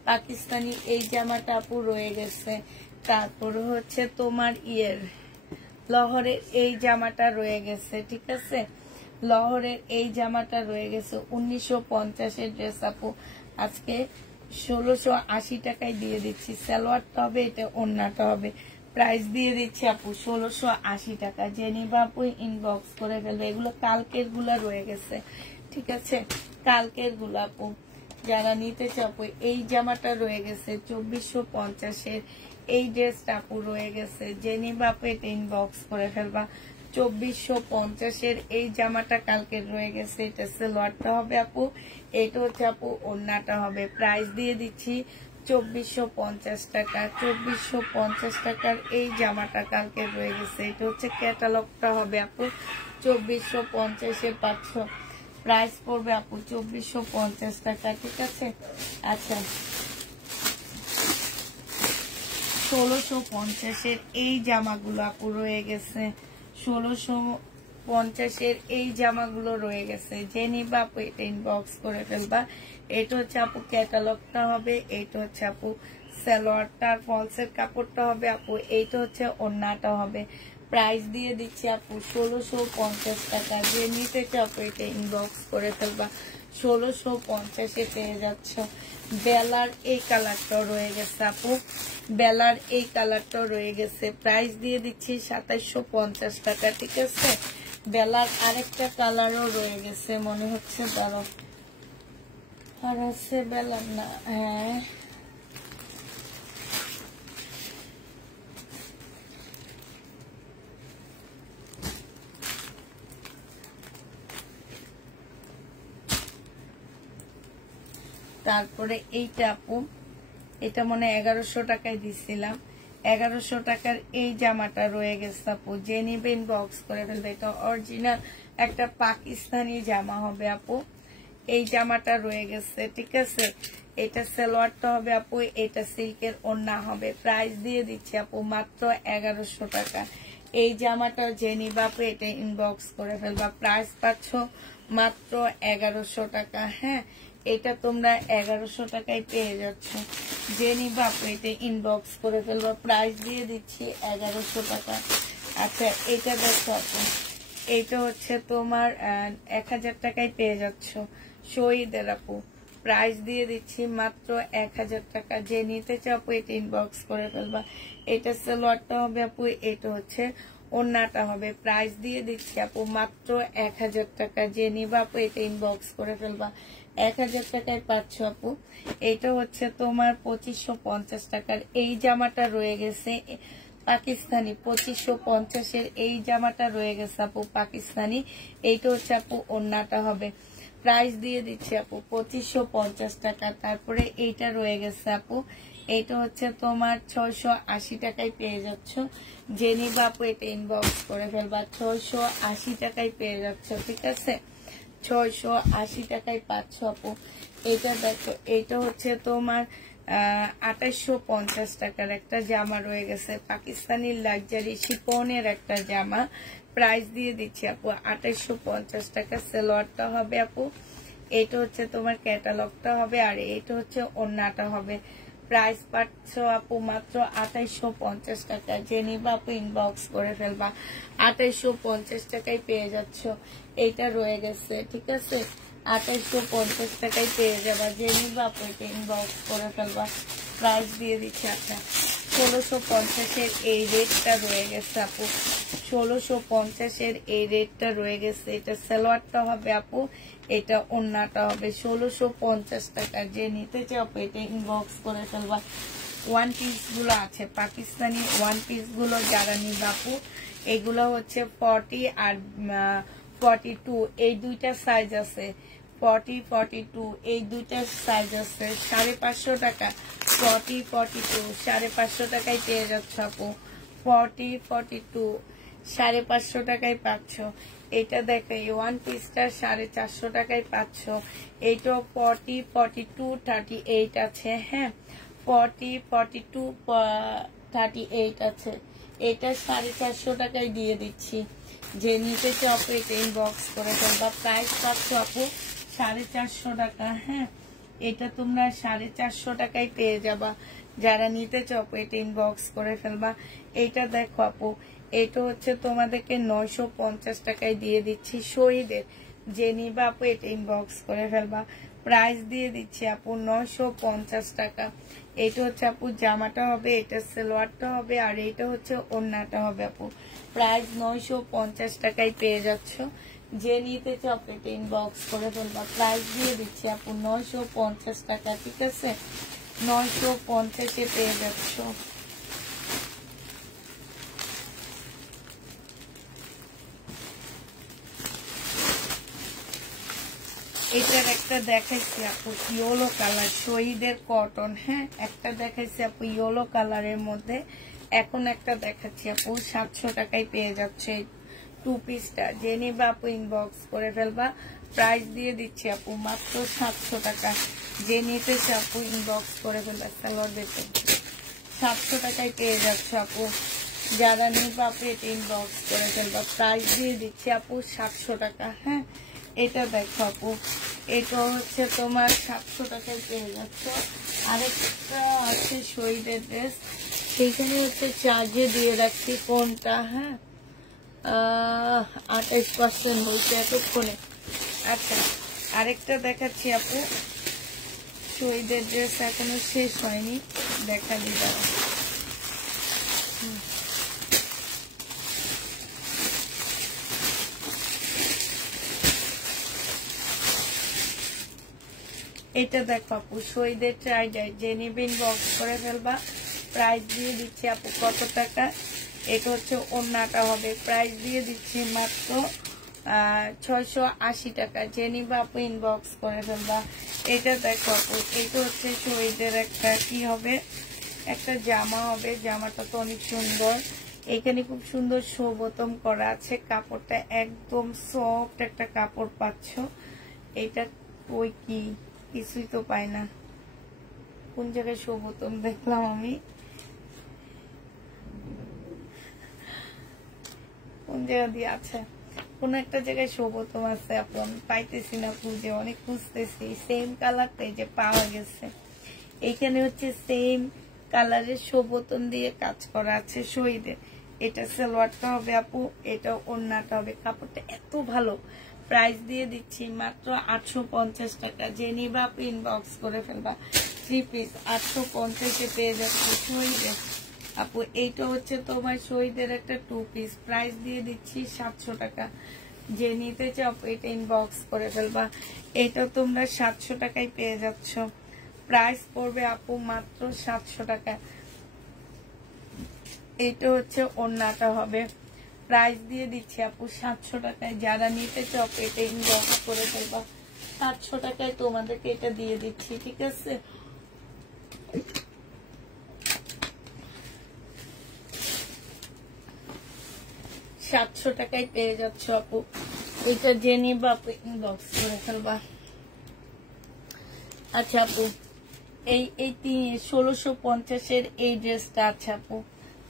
পাকিস্তানি এই জামাটা আপু রয়ে গেছে। তারপরে হচ্ছে তোমার লহরের এই জামাটা রয়ে গেছে, ঠিক আছে। লহরের এই জামাটা রয়ে গেছে 1950-এর ড্রেস আপু। আজকে 1680 টাকায় দিয়ে দিচ্ছি। সালোয়ারটা হবে, এটা ওড়নাটা হবে। প্রাইস দিয়ে দিচ্ছি আপু 1680 টাকা। যে নিবা আপু ইনবক্স করে ফেলবে। এগুলো কালকের গুলা রয়ে গেছে, ঠিক আছে। কালকের গুলা আপু যারা নিতে চাপো, এই জামাটা রয়ে গেছে 2450-এর। এই ড্রেসটা আপু রয়ে গেছে। যে নিবা আপু এটা ইনবক্স করে ফেলবা। 2450-এর এই জামাটা কালকে রয়ে গেছে। এটা সালোয়ারটা হবে আপু, এটা হচ্ছে আপু ওড়নাটা হবে। প্রাইস দিয়ে দিচ্ছি 2450 টাকা। 2450 টাকার এই জামাটা কালকে রয়ে গেছে। এটা হচ্ছে ক্যাটালগটা হবে আপু। 2450-এর পাচ্ছ। প্রাইস পড়বে আপু 2450 টাকা, ঠিক আছে। আচ্ছা, 1650-এর এই জামাগুলো আপু রয়ে গেছে। 1650-এর এই জামাগুলো রয়ে গেছে। যে নিবা আপু এটা ইনবক্স করে ফেলবা। এটা হচ্ছে আপু ক্যাটালগটা হবে, এইটা হচ্ছে আপু সালোয়ারটার ফলসের কাপড়টা হবে আপু। এইটা হচ্ছে ওড়নাটা হবে। প্রাইস দিয়ে দিচ্ছি আপু 1650 টাকা। যে নিতে চাও আপু এটা ইনবক্স করে ফেলবা। 1650-এ পেয়ে যাচ্ছ। বেলার এই কালারটাও রয়ে গেছে আপু, বেলার এই কালারটাও রয়ে গেছে। প্রাইস দিয়ে দিচ্ছি 2750 টাকা, ঠিক আছে। বেলার আরেকটা কালারও রয়ে গেছে মনে হচ্ছে, দাঁড়াও আর আছে বেলার না। হ্যাঁ, তারপরে এইটা আপু, এটা মনে 1100 টাকায় দিছিলাম। 1100 টাকার এই জামাটা রয়ে গেছে আপু। যে নিবে ইনবক্স করে ফেলবে। এটা অরিজিনাল একটা পাকিস্তানি জামা হবে আপু। এই জামাটা রয়ে গেছে, ঠিক আছে। এটা সালোয়ারটা হবে আপু, এটা সিল্কের ওড়না হবে। প্রাইস দিয়ে দিচ্ছি আপু মাত্র 1100 টাকা। এই জামাটা যে নিবে আপু এটা ইনবক্স করে ফেলবা। প্রাইস পাচ্ছ মাত্র 1100 টাকা। হ্যাঁ, এটা তোমরা 1100 টাকায় পেয়ে যাচ্ছ। যে নিবা আপু এটা ইনবক্স করে ফেলবা। প্রাইস দিয়ে দিচ্ছি 1100 টাকা। আচ্ছা, এটা দেখো আপু, এটা হচ্ছে তোমার 1000 টাকায় পেয়ে যাচ্ছ। শহীদের আপু, প্রাইস দিয়ে দিচ্ছি মাত্র 1000 টাকা। যে নিতে চাও আপু এটা ইনবক্স করে ফেলবা। এটা সালোয়ারটা হবে আপু, এটা হচ্ছে ওড়নাটা হবে। প্রাইস দিয়ে দিচ্ছি আপু মাত্র 1000 টাকা। যে নিবা আপু এটা ইনবক্স করে ফেলবা। 1000 টাকায় পাচ্ছ আপু। এটা হচ্ছে তোমার 2550 টাকার এই জামাটা রয়ে গেছে। পাকিস্তানি 2550 এই জামাটা রয়ে গেছে আপু পাকিস্তানি। এইটা হচ্ছে আপু ওন্নাটা হবে, প্রাইস দিয়ে দিচ্ছি আপু 2550 টাকা। তারপরে এইটা রয়ে গেছে আপু, এইটা হচ্ছে তোমার 680 টাকায় পেয়ে যাচ্ছ। যে নিবা আপু এটা ইনবক্স করে ফেলবা, 680 টাকায় পেয়ে যাচ্ছ, ঠিক আছে? 680 টাকায় পাচ্ছ আপু। এটা দেখো, এইটা হচ্ছে তোমার 2850 টাকার একটা জামা রয়ে গেছে, পাকিস্তানি লাক্সারি শিফনের একটা জামা, প্রাইস দিয়ে দিচ্ছি আপু 2850 টাকা। সালোয়ারটা হবে আপু, এটা হচ্ছে তোমার ক্যাটালগটা হবে, আর এটা হচ্ছে ওন্নাটা হবে। প্রাইস পাচ্ছ আপু মাত্র 2850 টাকা। যে নিবা আপু ইনবক্স করে ফেলবা, 2850 টাকায় পেয়ে যাচ্ছ। এইটা রয়ে গেছে, ঠিক আছে? 2850 টাকায় পেয়ে যাবা। যে নিবা আপু এটা ইনবক্স করে ফেলবা, প্রাইস দিয়ে দিচ্ছি আপনার 1650 এই রেটটা রয়ে গেছে আপু, 1650 এই রেটটা রয়ে গেছে। এটা সালোয়ারটা হবে আপু, এটা ওন্নাটা হবে 1650 টাকা। যে নিতে চাও এটা ইনবক্স করে ফেলবা। ওয়ান পিস গুলো আছে পাকিস্তানি ওয়ান পিস গুলো, যারা নিবা আপু এগুলো হচ্ছে 40 আর 42, এই দুইটা সাইজ আছে। 40 42 এই দুইটা সাইজ আছে। 550 টাকা 40 42 550 টাকায় পেয়ে যাচ্ছ আপু। 40 42 550 টাকায় পাচ্ছ। এটা দেখো এই ওয়ান পিসটা 450 টাকায় পাচ্ছ। এইটাও 40 42 38 আছে, হ্যাঁ 40 42 38 আছে। এটা 450 টাকায় দিয়ে দিচ্ছি। যে নিতে চাও এটা ইনবক্স করে ফেলবা। প্রাইস পাচ্ছ আপু 450 টাকা, হ্যাঁ এটা তোমরা 450 টাকায় পেয়ে যাবা। যারা নিতে চাও এটা ইনবক্স করে ফেলবা। এইটা দেখো আপু, এটা হচ্ছে তোমাদেরকে 950 টাকায় দিয়ে দিচ্ছি শহীদের। যে নিবা আপু এটা ইনবক্স করে ফেলবা। প্রাইস দিয়ে দিচ্ছি আপু 950 টাকা। এটা হচ্ছে আপু জামাটা হবে, এটা সালোয়ারটা হবে, আর এটা হচ্ছে ওন্নাটা হবে আপু। প্রাইস 950 টাকায় পেয়ে যাচ্ছ। যে নিতে চাও এটা ইনবক্স করে ফেলবা। প্রাইস দিয়ে দিচ্ছি আপু 950 টাকা, ঠিক আছে? 950 পেয়ে যাচ্ছ। এটার একটা দেখাইছি আপু ইয়েলো কালার, শহীদের কটন, হ্যাঁ একটা দেখাইছি আপু ইয়েলো কালারের মধ্যে। এখন একটা দেখাচ্ছি আপু 700 টাকায় পেয়ে যাচ্ছে টু পিসটা। যে নিবা আপু ইনবক্স করে ফেলবা। প্রাইস দিয়ে দিচ্ছি আপু মাত্র 700 টাকা। যে নিতে আপু ইনবক্স করে ফেলবা। সালোয়ার দেখতে 700 টাকায় পেয়ে যাচ্ছে আপু। যারা নিবা আপু এটা ইনবক্স করে ফেলবা। প্রাইস দিয়ে দিচ্ছি আপু 700 টাকা, হ্যাঁ এটা দেখো আপু, এটা হচ্ছে তোমার 700 টাকায় পেয়ে যাচ্ছে। আরেকটা আছে শহীদের ড্রেস, সেইখানে হচ্ছে চার্জে দিয়ে রাখছি কোনটা, হ্যাঁ 28% হয়েছে এতক্ষণে। আচ্ছা আরেকটা দেখাচ্ছি আপু, শহীদের ড্রেস এখনো শেষ হয়নি, দেখা দিবা। এটা দেখো আপু শহীদের ট্রাইডাই। যে নিবেন বক্স করে ফেলবা। প্রাইস দিয়ে দিচ্ছি আপু কত টাকা? এটা হচ্ছে ওন্নাটা হবে, প্রাইস দিয়ে দিচ্ছি মাত্র 680 টাকা। যে নিবা আপু ইনবক্স করে ফেলবা। এটা দেখো আপু, এটা হচ্ছে শহীদের একটা কি হবে, একটা জামা হবে। জামাটা তো অনেক সুন্দর, এখানে খুব সুন্দর শোবতম করা আছে। কাপড়টা একদম সফট একটা কাপড় পাচ্ছ। এটা ওই কি কিছুই তো পাই না, কোন জায়গায় শোবতম দেখলাম আমি, কোন জায়গা দিয়ে আছে, কোন একটা জায়গায় শোবতম আছে আপু, আমি পাইতেছি না খুঁজে, অনেক খুঁজতেছি। সেম কালারটাই যে পাওয়া গেছে। এইখানে হচ্ছে সেম কালারের শোবতম দিয়ে কাজ করা আছে শহীদের। এটা সালোয়ারটা হবে আপু, এটা ওন্নাটা হবে। কাপড়টা এত ভালো। প্রাইস দিয়ে দিচ্ছি মাত্র 850 টাকা। যে নিবা আপু ইনবক্স করে ফেলবা। 3 পিস 850 পেয়ে যাচ্ছে শহীদের আপু। এইটা হচ্ছে তোমার শহীদের একটা 2 পিস, প্রাইস দিয়ে দিচ্ছি 700 টাকা। যে নিতে চাও এটা ইনবক্স করে ফেলবা। এটা তোমরা 700 টাকায় পেয়ে যাচ্ছ। প্রাইস পড়বে আপু মাত্র 700 টাকা। এটা হচ্ছে ওড়নাটা হবে, প্রাইস দিয়ে দিচ্ছি আপু 700 টাকায়। যারা নিতে চাও এটা ইনবক্স করে ফেলবা, 700 টাকায় তোমাদেরকে এটা দিয়ে দিচ্ছি, ঠিক আছে? সাতশো টাকায় পেয়ে যাচ্ছ আপু, এটা যে নিবা আপু ইনবক্স করে ফেলবা। আচ্ছা আপু, এই 1650-এর এই ড্রেসটা আছে আপু,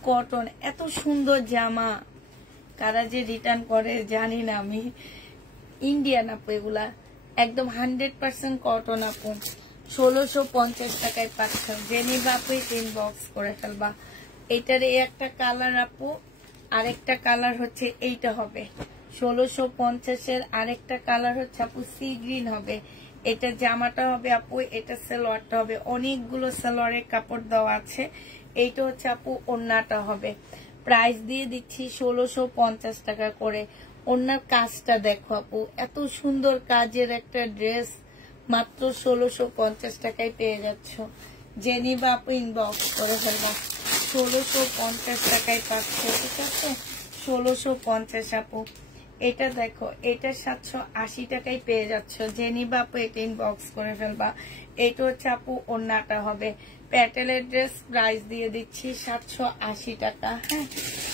কটন, এত সুন্দর জামা, কারা যে রিটার্ন করে জানি না আমি। ইন্ডিয়ান আপু, এগুলা একদম 100% কটন আপু, 1650 টাকায় পাচ্ছ। যে নিবা আপু ইনবক্স করে ফেলবা। এটার এই একটা কালার আপু, আরেকটা কালার হচ্ছে এইটা হবে 1650-এর, আরেকটা কালার হচ্ছে আপু সি গ্রিন হবে। এটা জামাটা হবে আপু, এটা সালোয়ারটা হবে, অনেকগুলো সালোয়ারের কাপড় দেওয়া আছে। এইটা হচ্ছে আপু ওড়নাটা হবে, প্রাইস দিয়ে দিচ্ছি 1650 টাকা করে। ওড়নার কাজটা দেখো আপু, এত সুন্দর কাজের একটা ড্রেস মাত্র 1650 টাকায় পেয়ে যাচ্ছ। যে নিবা আপু ইনবক্স করে ফেলবা, 1650 টাকায় পাচ্ছ, ঠিক আছে? 1650 আপু। এটা দেখো, এটা 780 টাকায় পেয়ে যাচ্ছ। যে নিবা আপু এটা ইনবক্স করে ফেলবা। এটা হচ্ছে আপু ওড়নাটা হবে, প্যাটেলের ড্রেস, প্রাইস দিয়ে দিচ্ছি 780 টাকা। হ্যাঁ,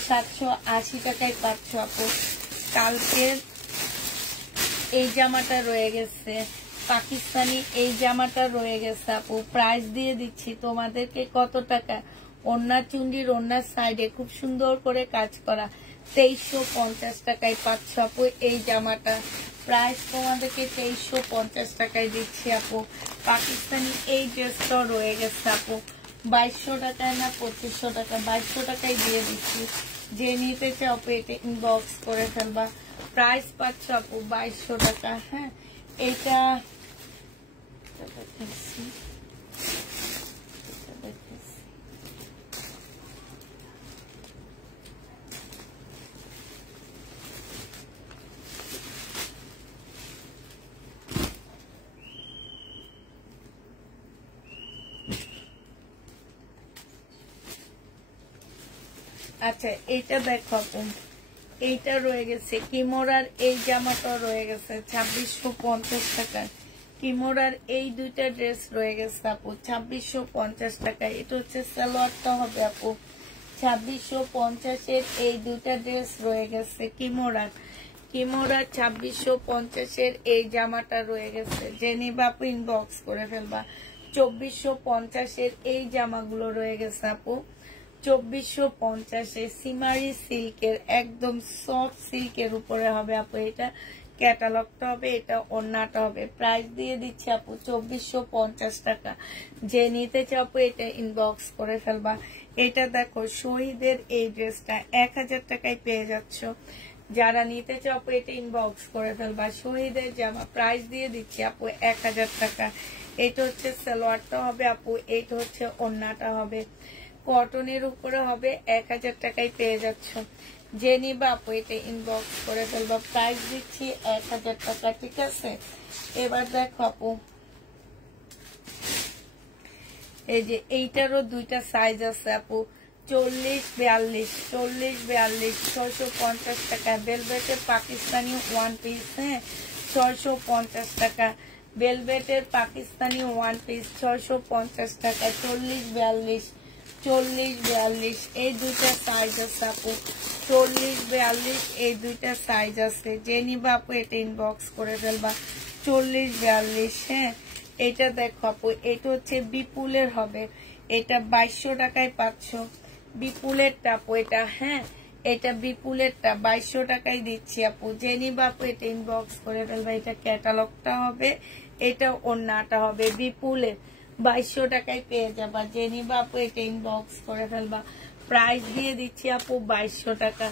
780 টাকায় পাচ্ছ আপু। কালকের এই জামাটা রয়ে গেছে, পাকিস্তানি এই জামাটা রয়ে গেছে আপু, প্রাইস দিয়ে দিচ্ছি তোমাদেরকে কত টাকা? ওড়না চুন্ডির ওড়নার সাইডে খুব সুন্দর করে কাজ করা, 2350 টাকায় পাচ্ছ আপু এই জামাটা। প্রাইস তোমাদেরকে 2350 টাকায় দিচ্ছি আপু। পাকিস্তানি এই ড্রেসটাও রয়ে গেছে আপু, 2200 টাকায় না 2500 টাকা, 2200 টাকায় দিয়ে দিচ্ছি। যে নিতে চাও আপু এটা ইনবক্স করে ফেলবা। প্রাইস পাচ্ছ আপু 2200 টাকা। হ্যাঁ, এটা আচ্ছা, এইটা দেখো আপু, এইটা রয়ে গেছে কিমোরার এই জামাটা রয়ে গেছে 2650 টাকা। কিমোরার এই দুইটা ড্রেস রয়ে গেছে আপু 2650 টাকা। এটা হচ্ছে সালোয়ারটা হবে আপু 2650-এর, এই দুইটা ড্রেস রয়ে গেছে কিমোরার। কিমোরার 2650-এর এই জামাটা রয়ে গেছে, যে নিবা আপু ইনবক্স করে ফেলবা। 2450-এর এই জামাগুলো রয়ে গেছে আপু 2450-এ, সিমারি সিল্কের, একদম সফট সিল্কের উপরে হবে আপু। এটা ক্যাটালগটা হবে, এটা ওড়নাটা হবে, প্রাইস দিয়ে দিচ্ছি আপু 2450 টাকা। যে নিতে চাও আপু এটা ইনবক্স করে ফেলবা। এটা দেখো, শহীদের এই ড্রেসটা 1000 টাকায় পেয়ে যাচ্ছ। যারা নিতে চাও আপু এটা ইনবক্স করে ফেলবা। শহীদের জামা, প্রাইস দিয়ে দিচ্ছি আপু 1000 টাকা। এটা হচ্ছে সালোয়ারটা হবে আপু, এটা হচ্ছে ওড়নাটা হবে, কটনের উপরে হবে, 1000 টাকায় পেয়ে যাচ্ছ। যে নিবা আপু এটা ইনবক্স করে ফেলবা। প্রাইস দিচ্ছি 1000 টাকা, ঠিক আছে? এবার দেখো আপু, এই যে এইটারও দুইটা সাইজ আছে আপু, 40-42, 40-42, 650 টাকা। ভেলভেটের পাকিস্তানি ওয়ান পিস, হ্যাঁ, 650 টাকা। ভেলভেটের পাকিস্তানি ওয়ান পিস 650 টাকা। 40-42, 40-42 এই দুইটা সাইজ আছে আপু, 40-42 এই দুইটা সাইজ আছে। যে নিবা আপু এটা ইনবক্স করে ফেলবা। 40-42, হ্যাঁ। এটা দেখো আপু, এটা হচ্ছে বিপুলের হবে, এটা 2200 টাকায় পাচ্ছ। বিপুলেরটা আপু এটা, হ্যাঁ, এটা বিপুলেরটা 2200 টাকায় দিচ্ছি আপু। যে নিবা আপু এটা ইনবক্স করে ফেলবা। এটা ক্যাটালগটা হবে, এটা ওড়নাটা হবে, বিপুলের 2200 টাকায় পেয়ে যাবা। যে নিবা আপু এটা ইনবক্স করে ফেলবা। প্রাইস দিয়ে দিচ্ছি আপু 2200 টাকা।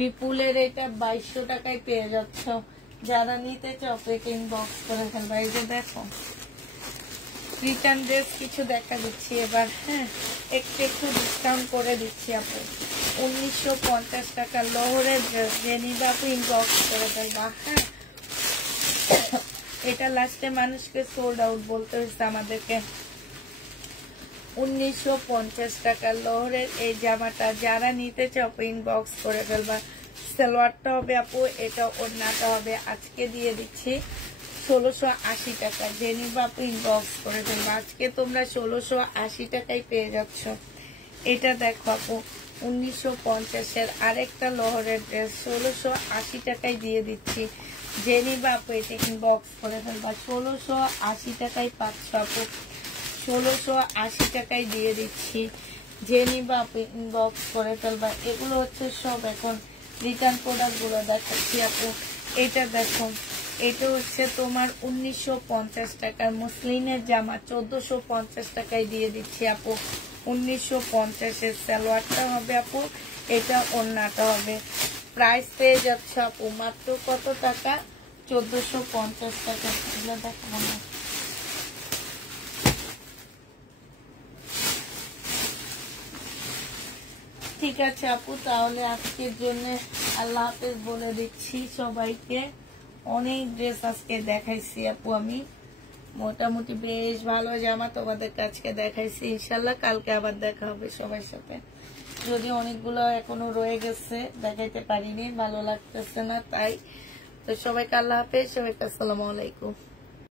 বিপুলের এটা 2200 টাকায় পেয়ে যাচ্ছ। যারা নিতে চাও এটা ইনবক্স করে ফেলবা। এই যে দেখো, রিটার্ন ড্রেস কিছু দেখা দিচ্ছি এবার, হ্যাঁ, একটু একটু ডিসকাউন্ট করে দিচ্ছি আপু। 1950 টাকা লোহরের ড্রেস। যে নিবা আপু ইনবক্স করে ফেলবা। হ্যাঁ, এটা লাস্টে মানুষকে সোল্ড আউট বলতে হয়েছে আমাদেরকে। 1950 টাকা লহরের এই জামাটা যারা নিতে চাও ইনবক্স করে ফেলবা। সালোয়ারটা হবে আপু, এটা ওড়নাটা হবে। আজকে দিয়ে দিচ্ছি 1680 টাকা। যে নিবা আপু ইনবক্স করে ফেলবা। আজকে তোমরা 1680 টাকায় পেয়ে যাচ্ছ। এটা দেখো আপু 1950-এর আরেকটা লহরের ড্রেস 1680 টাকায় দিয়ে দিচ্ছি। যে নিবা আপু এটা ইনবক্স করে ফেলবা। 1680 টাকায় পাচ্ছ আপু, 1680 টাকায় দিয়ে দিচ্ছি। যে নিবা আপু ইনবক্স করে ফেলবা। এগুলো হচ্ছে সব এখন রিটার্ন প্রোডাক্ট গুলো দেখাচ্ছি আপু। এটা দেখো, এটা হচ্ছে তোমার 1950 টাকার মসলিনের জামা 1450 টাকায় দিয়ে দিচ্ছি আপু। 1950-এর সালোয়ারটা হবে আপু, এটা ওড়নাটা হবে। প্রাইস পেয়ে যাচ্ছে আপু মাত্র কত টাকা? 1450 টাকা। এগুলো দেখাবো না। ঠিক আছে আপু, তাহলে আজকের জন্য আল্লাহ হাফেজ বলে দিচ্ছি সবাইকে। অনেক ড্রেস আজকে দেখাইছি আপু, আমি মোটামুটি বেশ ভালো জামা তোমাদের কাছে দেখাইছি। ইনশাল্লাহ কালকে আবার দেখা হবে সবার সাথে। যদি অনেকগুলো এখনো রয়ে গেছে দেখাইতে পারিনি, ভালো লাগতেছে না তাই। তো সবাইকে আল্লাহ হাফেজ, সবাইকে আসসালামু আলাইকুম।